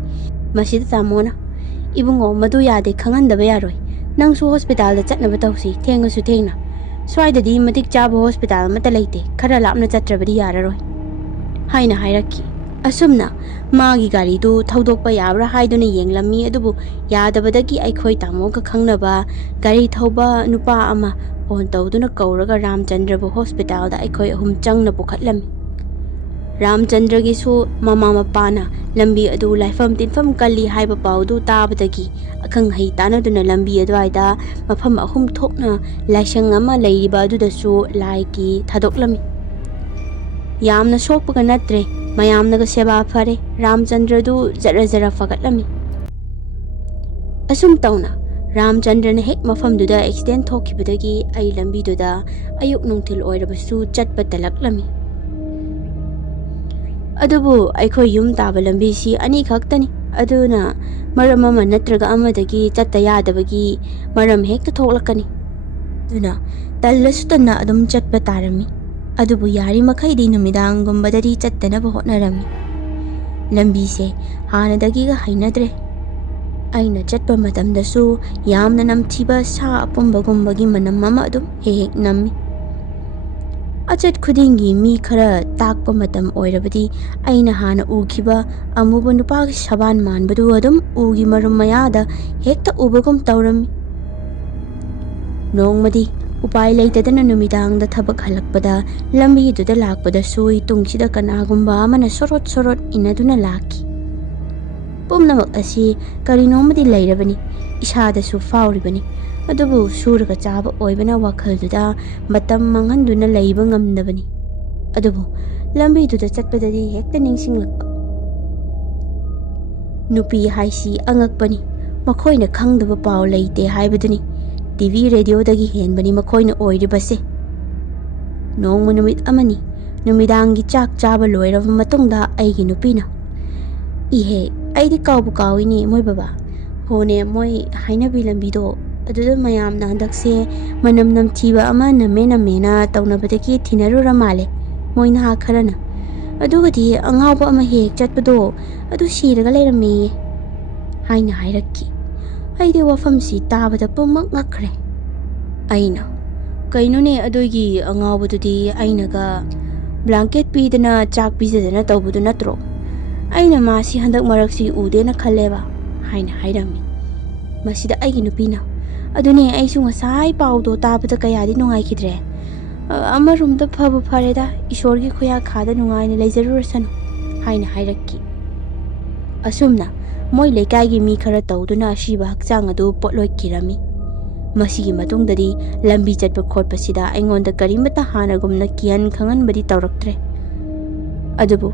ꯃꯁꯤꯗ ꯇꯥꯃꯣꯅ ꯏꯕꯨꯡꯉꯣ ꯃꯗꯨ ꯌꯥꯗꯦ ꯈꯪꯍꯟꯗꯕ ꯌꯥꯔꯣꯏ ꯅꯪꯁꯨ ꯍꯣꯁꯄꯤꯇꯥꯜꯗ ꯆꯠꯅꯕ ꯇꯧꯁꯤ ꯊꯦꯡꯉꯁꯨ ꯊꯦꯡꯅ ꯁ꯭ꯋꯥꯏꯗꯗꯤ ꯃꯇꯤꯛ ꯆꯥꯕ ꯍꯣꯁꯄꯤꯇꯥꯜ ꯑꯃꯠꯇ ꯂꯩꯇꯦ ꯈꯔ ꯂꯥꯞꯅ ꯆꯠꯇ꯭ꯔꯕꯗꯤ ꯌꯥꯔꯔꯣꯏ ꯍꯥꯏꯅ ꯍꯥꯏꯔꯛꯈꯤ ꯑꯁꯨꯝꯅ ꯃꯥꯒꯤ ꯒꯥꯔꯤꯗꯨ ꯊꯧꯗꯣꯛꯄ ꯌꯥꯕ꯭ꯔꯥ ꯍꯥꯏꯗꯨꯅ ꯌꯦꯡꯂꯝꯃꯤ ꯑꯗꯨꯕꯨ ꯌꯥꯗꯕꯗꯒꯤ ꯑꯩꯈꯣꯏ ꯇꯥꯃꯣꯒ ꯈꯪꯅꯕ ꯒꯥꯔꯤ ꯊꯧꯕ ꯅꯨꯄꯥ ꯑꯃ ꯐꯣꯟ ꯇꯧꯗꯨꯅ ꯀꯧꯔꯒ ꯔꯥꯝꯆꯟꯗ꯭ꯔꯕꯨ ꯍꯣꯁꯄꯤꯇꯥꯜꯗ ꯑꯩꯈꯣꯏ ꯑꯍꯨꯝ ꯆꯪꯅ ꯄꯨꯈꯠꯂꯝꯃꯤ ꯔꯥꯝꯆꯟꯗ꯭ꯔꯒꯤꯁꯨ ꯃꯃꯥ ꯃꯄꯥꯅ ꯂꯝꯕꯤ ꯑꯗꯨ ꯂꯥꯏꯐꯝ ꯇꯤꯟꯐꯝ ꯀꯜꯂꯤ ꯍꯥꯏꯕ ꯄꯥꯎꯗꯨ ꯇꯥꯕꯗꯒꯤ ꯑꯈꯪ ꯑꯍꯩ ꯇꯥꯟꯅꯗꯨꯅ ꯂꯝꯕꯤ ꯑꯗꯨꯋꯥꯏꯗ ꯃꯐꯝ 3 ꯊꯣꯛꯅ ꯂꯥꯏꯁꯪ ꯑꯃ ꯂꯩꯔꯤꯕ ꯑꯗꯨꯗꯁꯨ ꯂꯥꯏꯒꯤ ꯊꯥꯗꯣꯛꯂꯝꯃꯤ ꯌꯥꯝꯅ ꯁꯣꯛꯄꯒ ꯅꯠꯇ꯭ꯔꯦ ꯃꯌꯥꯝꯅꯒ ꯁꯦꯕꯥ ꯐꯔꯦ ꯔꯥꯝꯆꯟꯗ꯭ꯔꯗꯨ ꯖꯔ ꯖꯔ ꯐꯒꯠꯂꯝꯃꯤ ꯑꯁꯨꯝ ꯇꯧꯅ ꯔꯥꯝꯆꯟꯗ꯭ꯔꯅ ꯍꯦꯛ ꯃꯐꯝꯗꯨꯗ ꯑꯦꯛꯁꯤꯗꯦꯟ ꯊꯣꯛꯈꯤꯕꯗꯒꯤ ꯑꯩ ꯂꯝꯕꯤꯗꯨꯗ ꯑꯌꯨꯛ ꯅꯨꯡꯊꯤꯜ ꯑꯣꯏꯔꯕꯁꯨ ꯆꯠꯄ ꯇꯜꯂꯛꯂꯝꯃꯤ ꯑꯗꯨꯕꯨ ꯑꯩꯈꯣꯏ ꯌꯨꯝ ꯇꯥꯕ ꯂꯝꯕꯤꯁꯤ ꯑꯅꯤꯈꯛꯇꯅꯤ ꯑꯗꯨꯅ ꯃꯔꯝ ꯑꯃ ꯅꯠꯇ꯭ꯔꯒ ꯑꯃꯗꯒꯤ ꯆꯠꯇ ꯌꯥꯗꯕꯒꯤ ꯃꯔꯝ ꯍꯦꯛꯇ ꯊꯣꯛꯂꯛꯀꯅꯤ ꯑꯗꯨꯅ ꯇꯜꯂꯁꯨ ꯇꯟꯅ ꯑꯗꯨꯝ ꯆꯠꯄ ꯇꯥꯔꯝꯃꯤ ꯑꯗꯨꯕꯨ ꯌꯥꯔꯤꯃꯈꯩꯗꯤ ꯅꯨꯃꯤꯗꯥꯡꯒꯨꯝꯕꯗꯗꯤ ꯆꯠꯇꯅꯕ ꯍꯣꯠꯅꯔꯝꯃꯤ ꯂꯝꯕꯤꯁꯦ ꯍꯥꯟꯅꯗꯒꯤꯒ ꯍꯩꯅꯗ꯭ꯔꯦ ꯑꯩꯅ ꯆꯠꯄ ꯃꯇꯝꯗꯁꯨ ꯌꯥꯝꯅ ꯅꯝꯊꯤꯕ ꯁꯥ ꯑꯄꯨꯝꯕꯒꯨꯝꯕꯒꯤ ꯃꯅꯝ ꯑꯃ ꯑꯗꯨꯝ ꯍꯦꯛ ꯅꯝꯃꯤ ꯑꯆꯠ ꯈꯨꯗꯤꯡꯒꯤ ꯃꯤ ꯈꯔ ꯇꯥꯛꯄ ꯃꯇꯝ ꯑꯣꯏꯔꯕꯗꯤ ꯑꯩꯅ ꯍꯥꯟꯅ ꯎꯈꯤꯕ ꯑꯃꯨꯕ ꯅꯨꯄꯥꯒꯤ ꯁꯕꯥꯟ ꯃꯥꯟꯕꯗꯨ ꯑꯗꯨꯝ ꯎꯒꯤ ꯃꯔꯨꯝ ꯃꯌꯥꯗ ꯍꯦꯛꯇ ꯎꯕꯒꯨꯝ ꯇꯧꯔꯝꯃꯤ ꯅꯣꯡꯃꯗꯤ ꯎꯄꯥꯏ ꯂꯩꯇꯗꯅ ꯅꯨꯃꯤꯗꯥꯡꯗ ꯊꯕꯛ ꯍꯜꯂꯛꯄꯗ ꯂꯝꯕꯤꯗꯨꯗ ꯂꯥꯛꯄꯗꯁꯨ ꯇꯨꯡꯁꯤꯗ ꯀꯅꯥꯒꯨꯝꯕ ꯑꯃꯅ ꯁꯣꯔꯣꯠ ꯁꯣꯔꯣꯠ ꯏꯟꯅꯗꯨꯅ ꯂꯥꯛꯈꯤ ꯄꯨꯝꯅꯃꯛ ꯑꯁꯤ ꯀꯔꯤꯅꯣꯃꯗꯤ ꯂꯩꯔꯕꯅꯤ ꯏꯁꯥꯗꯁꯨ ꯐꯥꯎꯔꯤꯕꯅꯤ ꯑꯗꯨꯕꯨ ꯁꯨꯔꯒ ꯆꯥꯕ ꯑꯣꯏꯕꯅ ꯋꯥꯈꯜꯗꯨꯗ ꯃꯇꯝ ꯃꯥꯡꯍꯟꯗꯨꯅ ꯂꯩꯕ ꯉꯝꯗꯕꯅꯤ ꯑꯗꯨꯕꯨ ꯂꯝꯕꯤꯗꯨꯗ ꯆꯠꯄꯗꯗꯤ ꯍꯦꯛꯇ ꯅꯤꯡꯁꯤꯡꯂꯛꯄ ꯅꯨꯄꯤ ꯍꯥꯏꯁꯤ ꯑꯉꯛꯄꯅꯤ ꯃꯈꯣꯏꯅ ꯈꯪꯗꯕ ꯄꯥꯎ ꯂꯩꯇꯦ ꯍꯥꯏꯕꯗꯨꯅꯤ ꯇꯤꯚꯤ ꯔꯦꯗꯤꯑꯣꯗꯒꯤ ꯍꯦꯟꯕꯅꯤ ꯃꯈꯣꯏꯅ ꯑꯣꯏꯔꯤꯕꯁꯦ ꯅꯣꯡꯃ ꯅꯨꯃꯤꯠ ꯑꯃꯅꯤ ꯅꯨꯃꯤꯗꯥꯡꯒꯤ ꯆꯥꯛ ꯆꯥꯕ ꯂꯣꯏꯔꯕ ꯃꯇꯨꯡꯗ ꯑꯩꯒꯤ ꯅꯨꯄꯤꯅ ꯏꯍꯦ ꯑꯩꯗꯤ ꯀꯥꯎꯕꯨ ꯀꯥꯎꯏꯅꯦ ꯃꯣꯏ ꯕꯕꯥ ꯍꯣꯅꯦ ꯃꯣꯏ ꯍꯥꯏꯅꯕꯤ ꯂꯝꯕꯤꯗꯣ ꯑꯗꯨꯗ ꯃꯌꯥꯝꯅ ꯍꯟꯗꯛꯁꯦ ꯃꯅꯝ ꯅꯝꯊꯤꯕ ꯑꯃ ꯅꯝꯃꯦꯅ ꯇꯧꯅꯕꯗꯒꯤ ꯊꯤꯅꯔꯨꯔ ꯃꯥꯜꯂꯦ ꯃꯣꯏ ꯅꯍꯥ ꯈꯔꯅ ꯑꯗꯨꯒꯗꯤ ꯑꯉꯥꯎꯕ ꯑꯃ ꯍꯦꯛ ꯆꯠꯄꯗꯣ ꯑꯗꯨ ꯁꯤꯔꯒ ꯂꯩꯔꯝꯃꯦꯌꯦ ꯍꯥꯏꯅ ꯍꯥꯏꯔꯛꯈꯤ ꯑꯩꯗꯤ ꯋꯥꯐꯝꯁꯤ ꯇꯥꯕꯗ ꯄꯨꯝꯃꯛ ꯉꯛꯈ꯭ꯔꯦ ꯑꯩꯅ ꯀꯩꯅꯣꯅꯦ ꯑꯗꯨꯒꯤ ꯑꯉꯥꯎꯕꯗꯨꯗꯤ ꯑꯩꯅꯒ ꯕ꯭ꯂꯥꯡꯀꯦꯠ ꯄꯤꯗꯅ ꯆꯥꯛ ꯄꯤꯖꯗꯅ ꯇꯧꯕꯗꯨ ꯅꯠꯇ꯭ꯔꯣ ꯑꯩꯅ ꯃꯥꯁꯤ ꯍꯟꯗꯛ ꯃꯔꯛꯁꯤ ꯎꯗꯦꯅ ꯈꯜꯂꯦꯕ ꯍꯥꯏꯅ ꯍꯥꯏꯔꯝꯃꯤ ꯃꯁꯤꯗ ꯑꯩꯒꯤ ꯅꯨꯄꯤꯅ ꯑꯗꯨꯅꯦ ꯑꯩꯁꯨ ꯉꯁꯥꯏ ꯄꯥꯎꯗꯣ ꯇꯥꯕꯗ ꯀꯌꯥꯗꯤ ꯅꯨꯡꯉꯥꯏꯈꯤꯗ꯭ರೆ ꯑꯃꯔꯣꯝꯗ ꯐꯕꯨ ꯐꯔꯦꯗ ꯏꯁꯣꯔꯒꯤ ꯈꯨꯌꯥꯈꯥꯗ ꯅꯨꯡꯉꯥꯏꯅ ꯂꯩꯖꯔꯨꯔꯁꯅꯨ ꯍꯥꯏꯅ ꯍꯥꯏꯔꯛꯈꯤ ꯑꯁꯨꯝꯅ ꯃꯣꯏ ꯂꯩꯀꯥꯏꯒꯤ ꯃꯤ ꯈꯔ ꯇꯧꯗꯨꯅ ꯑꯁꯤꯕ ꯍꯛꯆꯥꯡ ꯑꯗꯨ ꯄꯣꯠꯂꯣꯏꯈꯤꯔꯝꯃꯤ ꯃꯁꯤꯒꯤ ꯃꯇꯨꯡꯗꯗꯤ ꯂꯝꯕꯤ ꯆꯠꯄ ꯈꯣꯠꯄꯁꯤꯗ ꯑꯩꯉꯣꯟꯗ ꯀꯔꯤꯃꯠꯇ ꯍꯥꯟꯅꯒꯨꯝꯅ ꯀꯤꯍꯟ ꯈꯪꯍꯟꯕꯗꯤ ꯇꯧꯔꯛꯇ꯭ꯔꯦ ꯑꯗꯨꯕꯨ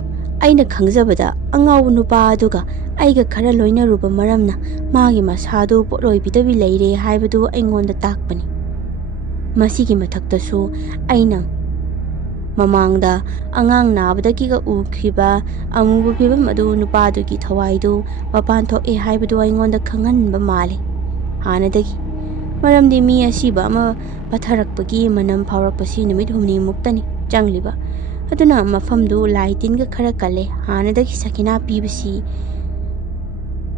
ꯑꯩꯅ ꯈꯪꯖꯕꯗ ꯑꯉꯥꯎꯕ ꯅꯨꯄꯥ ꯑꯗꯨꯒ ꯑꯩꯒ ꯈꯔ ꯂꯣꯏꯅꯔꯨꯕ ꯃꯔꯝꯅ ꯃꯥꯒꯤ ꯃꯁꯥꯗꯨ ꯄꯣꯠꯂꯣꯏꯕꯤꯗꯕꯤ ꯂꯩꯔꯦ ꯍꯥꯏꯕꯗꯨ ꯑꯩꯉꯣꯟꯗ ꯇꯥꯛꯄꯅꯤ ꯃꯁꯤꯒꯤ ꯃꯊꯛꯇꯁꯨ ꯑꯩꯅ ꯃꯃꯥꯡꯗ ꯑꯉꯥꯡ ꯅꯥꯕꯗꯒꯤꯒ ꯎꯈꯤꯕ ꯑꯃꯨꯕ ꯐꯤꯕꯝ ꯑꯗꯨ ꯅꯨꯄꯥꯗꯨꯒꯤ ꯊꯋꯥꯏꯗꯨ ꯃꯄꯥꯟ ꯊꯣꯛꯑꯦ ꯍꯥꯏꯕꯗꯨ ꯑꯩꯉꯣꯟꯗ ꯈꯪꯍꯟꯕ ꯃꯥꯜꯂꯤ ꯍꯥꯟꯅꯗꯒꯤ, ꯃꯔꯝꯗꯤ ꯃꯤ ꯑꯁꯤꯕ ꯑꯃ ꯄꯠꯊꯔꯛꯄꯒꯤ ꯃꯅꯝ ꯐꯥꯎꯔꯛꯄꯁꯤ ꯅꯨꯃꯤꯠ ꯍꯨꯝꯅꯤꯃꯨꯛꯇꯅꯤ ꯆꯪꯂꯤꯕ, ꯑꯗꯨꯅ ꯃꯐꯝꯗꯨ ꯂꯥꯏ ꯇꯤꯟꯒ ꯈꯔ ꯀꯜꯂꯦ, ꯍꯥꯟꯅꯗꯒꯤ ꯁꯈꯤꯅꯥ ꯄꯤꯕꯁꯤ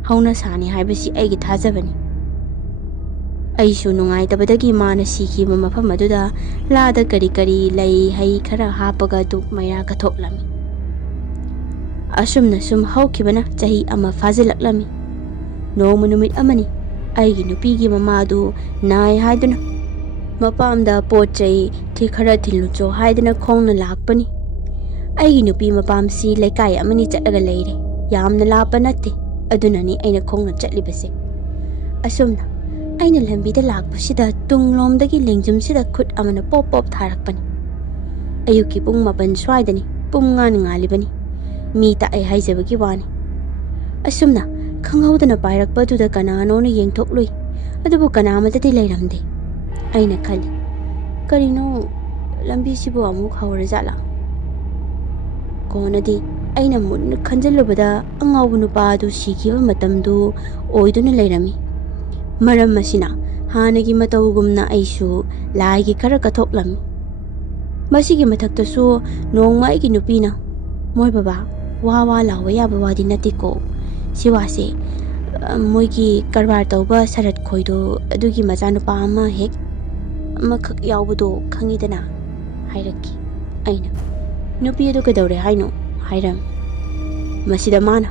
ꯍꯧꯅꯁꯥꯅꯤ ꯍꯥꯏꯕꯁꯤ ꯑꯩꯒꯤ ꯊꯥꯖꯕꯅꯤ꯫ ꯑꯩꯁꯨ ꯅꯨꯡꯉꯥꯏꯇꯕꯗꯒꯤ ꯃꯥꯅ ꯁꯤꯈꯤꯕ ꯃꯐꯝ ꯑꯗꯨꯗ ꯂꯥꯗ ꯀꯔꯤ ꯀꯔꯤ ꯂꯩ ꯍꯩ ꯈꯔ ꯍꯥꯞꯄꯒ ꯙꯨꯞ ꯃꯩꯔꯥ ꯀꯠꯊꯣꯛꯂꯝꯃꯤ꯫ ꯑꯁꯨꯝꯅ ꯁꯨꯝ ꯍꯧꯈꯤꯕꯅ ꯆꯍꯤ ꯑꯃ ꯐꯥꯖꯤꯜꯂꯛꯂꯝꯃꯤ꯫ ꯅꯣꯡꯃ ꯅꯨꯃꯤꯠ ꯑꯃꯅꯤ, ꯑꯩꯒꯤ ꯅꯨꯄꯤꯒꯤ ꯃꯃꯥꯗꯨ ꯅꯥꯏ ꯍꯥꯏꯗꯨꯅ ꯃꯄꯥꯝꯗ ꯄꯣꯠ ꯆꯩ ꯈꯔ ꯊꯤꯜꯂꯨꯆꯣ ꯍꯥꯏꯗꯨꯅ ꯈꯣꯡꯅ ꯂꯥꯛꯄꯅꯤ꯫ ꯑꯩꯒꯤ ꯅꯨꯄꯤ ꯃꯄꯥꯝꯁꯤ ꯂꯩꯀꯥꯏ ꯑꯃꯅꯤ ꯆꯠꯂꯒ ꯂꯩꯔꯦ, ꯌꯥꯝꯅ ꯂꯥꯞꯄ ꯅꯠꯇꯦ, ꯑꯗꯨꯅꯅꯤ ꯑꯩꯅ ꯈꯣꯡꯅ ꯆꯠꯂꯤꯕꯁꯦ꯫ ꯑꯁꯨꯝꯅ ꯑꯩꯅ ꯂꯝꯕꯤꯗ ꯂꯥꯛꯄꯁꯤꯗ ꯇꯨꯡꯂꯣꯝꯗꯒꯤ ꯂꯦꯡꯖꯨꯝꯁꯤꯗ ꯈꯨꯠ ꯑꯃꯅ ꯄꯣꯞ ꯄꯣꯞ ꯊꯥꯔꯛꯄꯅꯤ꯫ ꯑꯌꯨꯛꯀꯤ ꯄꯨꯡ 9 ꯁ꯭ꯋꯥꯏꯗꯅꯤ, ꯄꯨꯡ ꯉꯥꯜꯂꯤꯕꯅꯤ, ꯃꯤ ꯇꯥꯛꯑꯦ ꯍꯥꯏꯖꯕꯒꯤ ꯋꯥꯅꯤ꯫ ꯑꯁꯨꯝꯅ ꯈꯪꯍꯧꯗꯅ ꯄꯥꯏꯔꯛꯄꯗꯨꯗ ꯀꯅꯥꯅꯣꯅ ꯌꯦꯡꯊꯣꯛꯂꯨꯏ, ꯑꯗꯨꯕꯨ ꯀꯅꯥꯃꯇꯗꯤ ꯂꯩꯔꯝꯗꯦ꯫ ꯑꯩꯅ ꯈꯜꯂꯤ, ꯀꯔꯤꯅꯣ ꯂꯝꯕꯤꯁꯤꯕꯨ ꯑꯃꯨꯛ ꯍꯧꯔꯖꯥꯠꯂꯥ? ꯀꯣꯟꯅꯗꯤ ꯑꯩꯅ ꯃꯨꯟꯅ ꯈꯟꯖꯤꯜꯂꯨꯕꯗ ꯑꯉꯥꯎꯕ ꯅꯨꯄꯥ ꯑꯗꯨ ꯁꯤꯈꯤꯕ ꯃꯇꯝꯗꯨ ꯑꯣꯏꯗꯨꯅ ꯂꯩꯔꯝꯃꯤ꯫ ꯃꯔꯝ ꯑꯁꯤꯅ ꯍꯥꯟꯅꯒꯤ ꯃꯇꯧꯒꯨꯝꯅ ꯑꯩꯁꯨ ꯂꯥꯏꯒꯤ ꯈꯔ ꯀꯠꯊꯣꯛꯂꯝꯃꯤ꯫ ꯃꯁꯤꯒꯤ ꯃꯊꯛꯇꯁꯨ ꯅꯣꯡꯃ ꯑꯩꯒꯤ ꯅꯨꯄꯤꯅ, ꯃꯣꯏ ꯕꯕꯥ, ꯋꯥ ꯂꯥꯎꯕ ꯌꯥꯕ ꯋꯥꯗꯤ ꯅꯠꯇꯦꯀꯣ, ꯁꯤ ꯋꯥꯁꯦ ꯃꯣꯏꯒꯤ ꯀꯔꯕꯥꯔ ꯇꯧꯕ ꯁꯔꯠ ꯈꯣꯏꯗꯣ ꯑꯗꯨꯒꯤ ꯃꯆꯥꯅꯨꯄꯥ ꯑꯃꯈꯛ ꯌꯥꯎꯕꯗꯣ ꯈꯪꯉꯤꯗꯅ, ꯍꯥꯏꯔꯛꯈꯤ꯫ ꯑꯩꯅ, ꯅꯨꯄꯤ ꯑꯗꯨ ꯀꯩꯗꯧꯔꯦ ꯍꯥꯏꯅꯣ ꯍꯥꯏꯔꯝꯃꯤ꯫ ꯃꯁꯤꯗ ꯃꯥꯅ,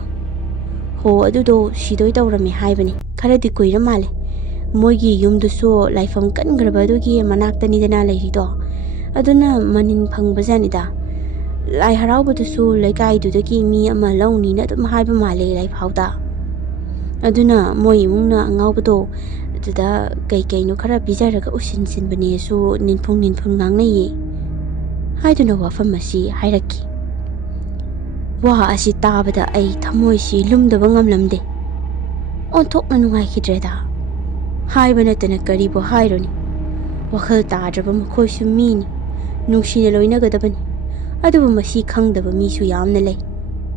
ꯍꯣ ꯑꯗꯨꯗꯣ ꯁꯤꯗꯣꯏ ꯇꯧꯔꯝꯃꯦ ꯍꯥꯏꯕꯅꯤ, ꯈꯔꯗꯤ ꯀꯨꯏꯔ ꯃꯥꯜꯂꯦ, ꯃꯣꯏꯒꯤ ꯌꯨꯝꯗꯨꯁꯨ ꯂꯥꯏꯐꯝ ꯀꯟꯈ꯭ꯔꯕ ꯑꯗꯨꯒꯤ ꯃꯅꯥꯛꯇꯅꯤꯗꯅ ꯂꯩꯔꯤꯗꯣ, ꯑꯗꯨꯅ ꯃꯅꯤꯟ ꯐꯪꯕꯖꯥꯠꯅꯤꯗ, ꯂꯥꯏ ꯍꯔꯥꯎꯕꯗꯨꯁꯨ ꯂꯩꯀꯥꯏꯗꯨꯗꯒꯤ ꯃꯤ ꯑꯃ ꯂꯧꯅꯤꯅ ꯑꯗꯨꯝ ꯍꯥꯏꯕ ꯃꯥꯜꯂꯦ ꯂꯥꯏꯐꯥꯎꯗ, ꯑꯗꯨꯅ ꯃꯣꯏ ꯏꯃꯨꯡꯅ ꯑꯉꯥꯎꯕꯗꯣ ꯑꯗꯨꯗ ꯀꯩꯀꯩꯅꯣ ꯈꯔ ꯄꯤꯖꯔꯒ ꯎꯁꯤꯟꯕꯅꯦꯁꯨ ꯅꯤꯟꯐꯨꯡ ꯉꯥꯡꯅꯩꯌꯦ ꯍꯥꯏꯗꯨꯅ ꯋꯥꯐꯝ ꯑꯁꯤ ꯍꯥꯏꯔꯛꯈꯤ꯫ ꯋꯥ ꯑꯁꯤ ꯇꯥꯕꯗ ꯑꯩ ꯊꯃꯣꯏꯁꯤ ꯂꯨꯝꯗꯕ ꯉꯝꯂꯝꯗꯦ, ꯑꯣꯟꯊꯣꯛꯅ ꯅꯨꯡꯉꯥꯏꯈꯤꯗ꯭ꯔꯦꯗ꯫ ꯍꯥꯏꯕ ꯅꯠꯇꯅ ꯀꯔꯤꯕꯨ ꯍꯥꯏꯔꯨꯅꯤ? ꯋꯥꯈꯜ ꯇꯥꯗ꯭ꯔꯕ ꯃꯈꯣꯏꯁꯨ ꯃꯤꯅꯤ, ꯅꯨꯡꯁꯤꯅ ꯂꯣꯏꯅꯒꯗꯕꯅꯤ, ꯑꯗꯨꯕꯨ ꯃꯁꯤ ꯈꯪꯗꯕ ꯃꯤꯁꯨ ꯌꯥꯝꯅ ꯂꯩ꯫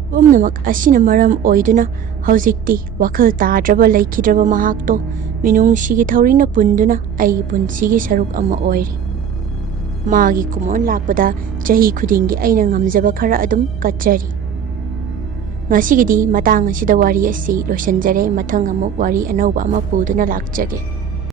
ꯄꯨꯝꯅꯃꯛ ꯑꯁꯤꯅ ꯃꯔꯝ ꯑꯣꯏꯗꯨꯅ ꯍꯧꯖꯤꯛꯇꯤ ꯋꯥꯈꯜ ꯇꯥꯗ꯭ꯔꯕ ꯂꯩꯈꯤꯗ꯭ꯔꯕ ꯃꯍꯥꯛꯇꯣ ꯃꯤꯅꯨꯡꯁꯤꯒꯤ ꯊꯧꯔꯤꯅ ꯄꯨꯟꯗꯨꯅ ꯑꯩꯒꯤ ꯄꯨꯟꯁꯤꯒꯤ ꯁꯔꯨꯛ ꯑꯃ ꯑꯣꯏꯔꯦ꯫ ꯃꯥꯒꯤ ꯀꯨꯝꯑꯣꯟ ꯂꯥꯛꯄꯗ ꯆꯍꯤ ꯈꯨꯗꯤꯡꯒꯤ ꯑꯩꯅ ꯉꯝꯖꯕ ꯈꯔ ꯑꯗꯨꯝ ꯀꯠꯆꯔꯤ꯫ ꯉꯁꯤꯒꯤꯗꯤ ꯃꯇꯥꯡ ꯑꯁꯤꯗ ꯋꯥꯔꯤ ꯑꯁꯤ ꯂꯣꯏꯁꯤꯟꯖꯔꯦ꯫ ꯃꯊꯪ ꯑꯃꯨꯛ ꯋꯥꯔꯤ ꯑꯅꯧꯕ ꯑꯃ ꯄꯨꯗꯨꯅ ꯂꯥꯛꯆꯒꯦ꯫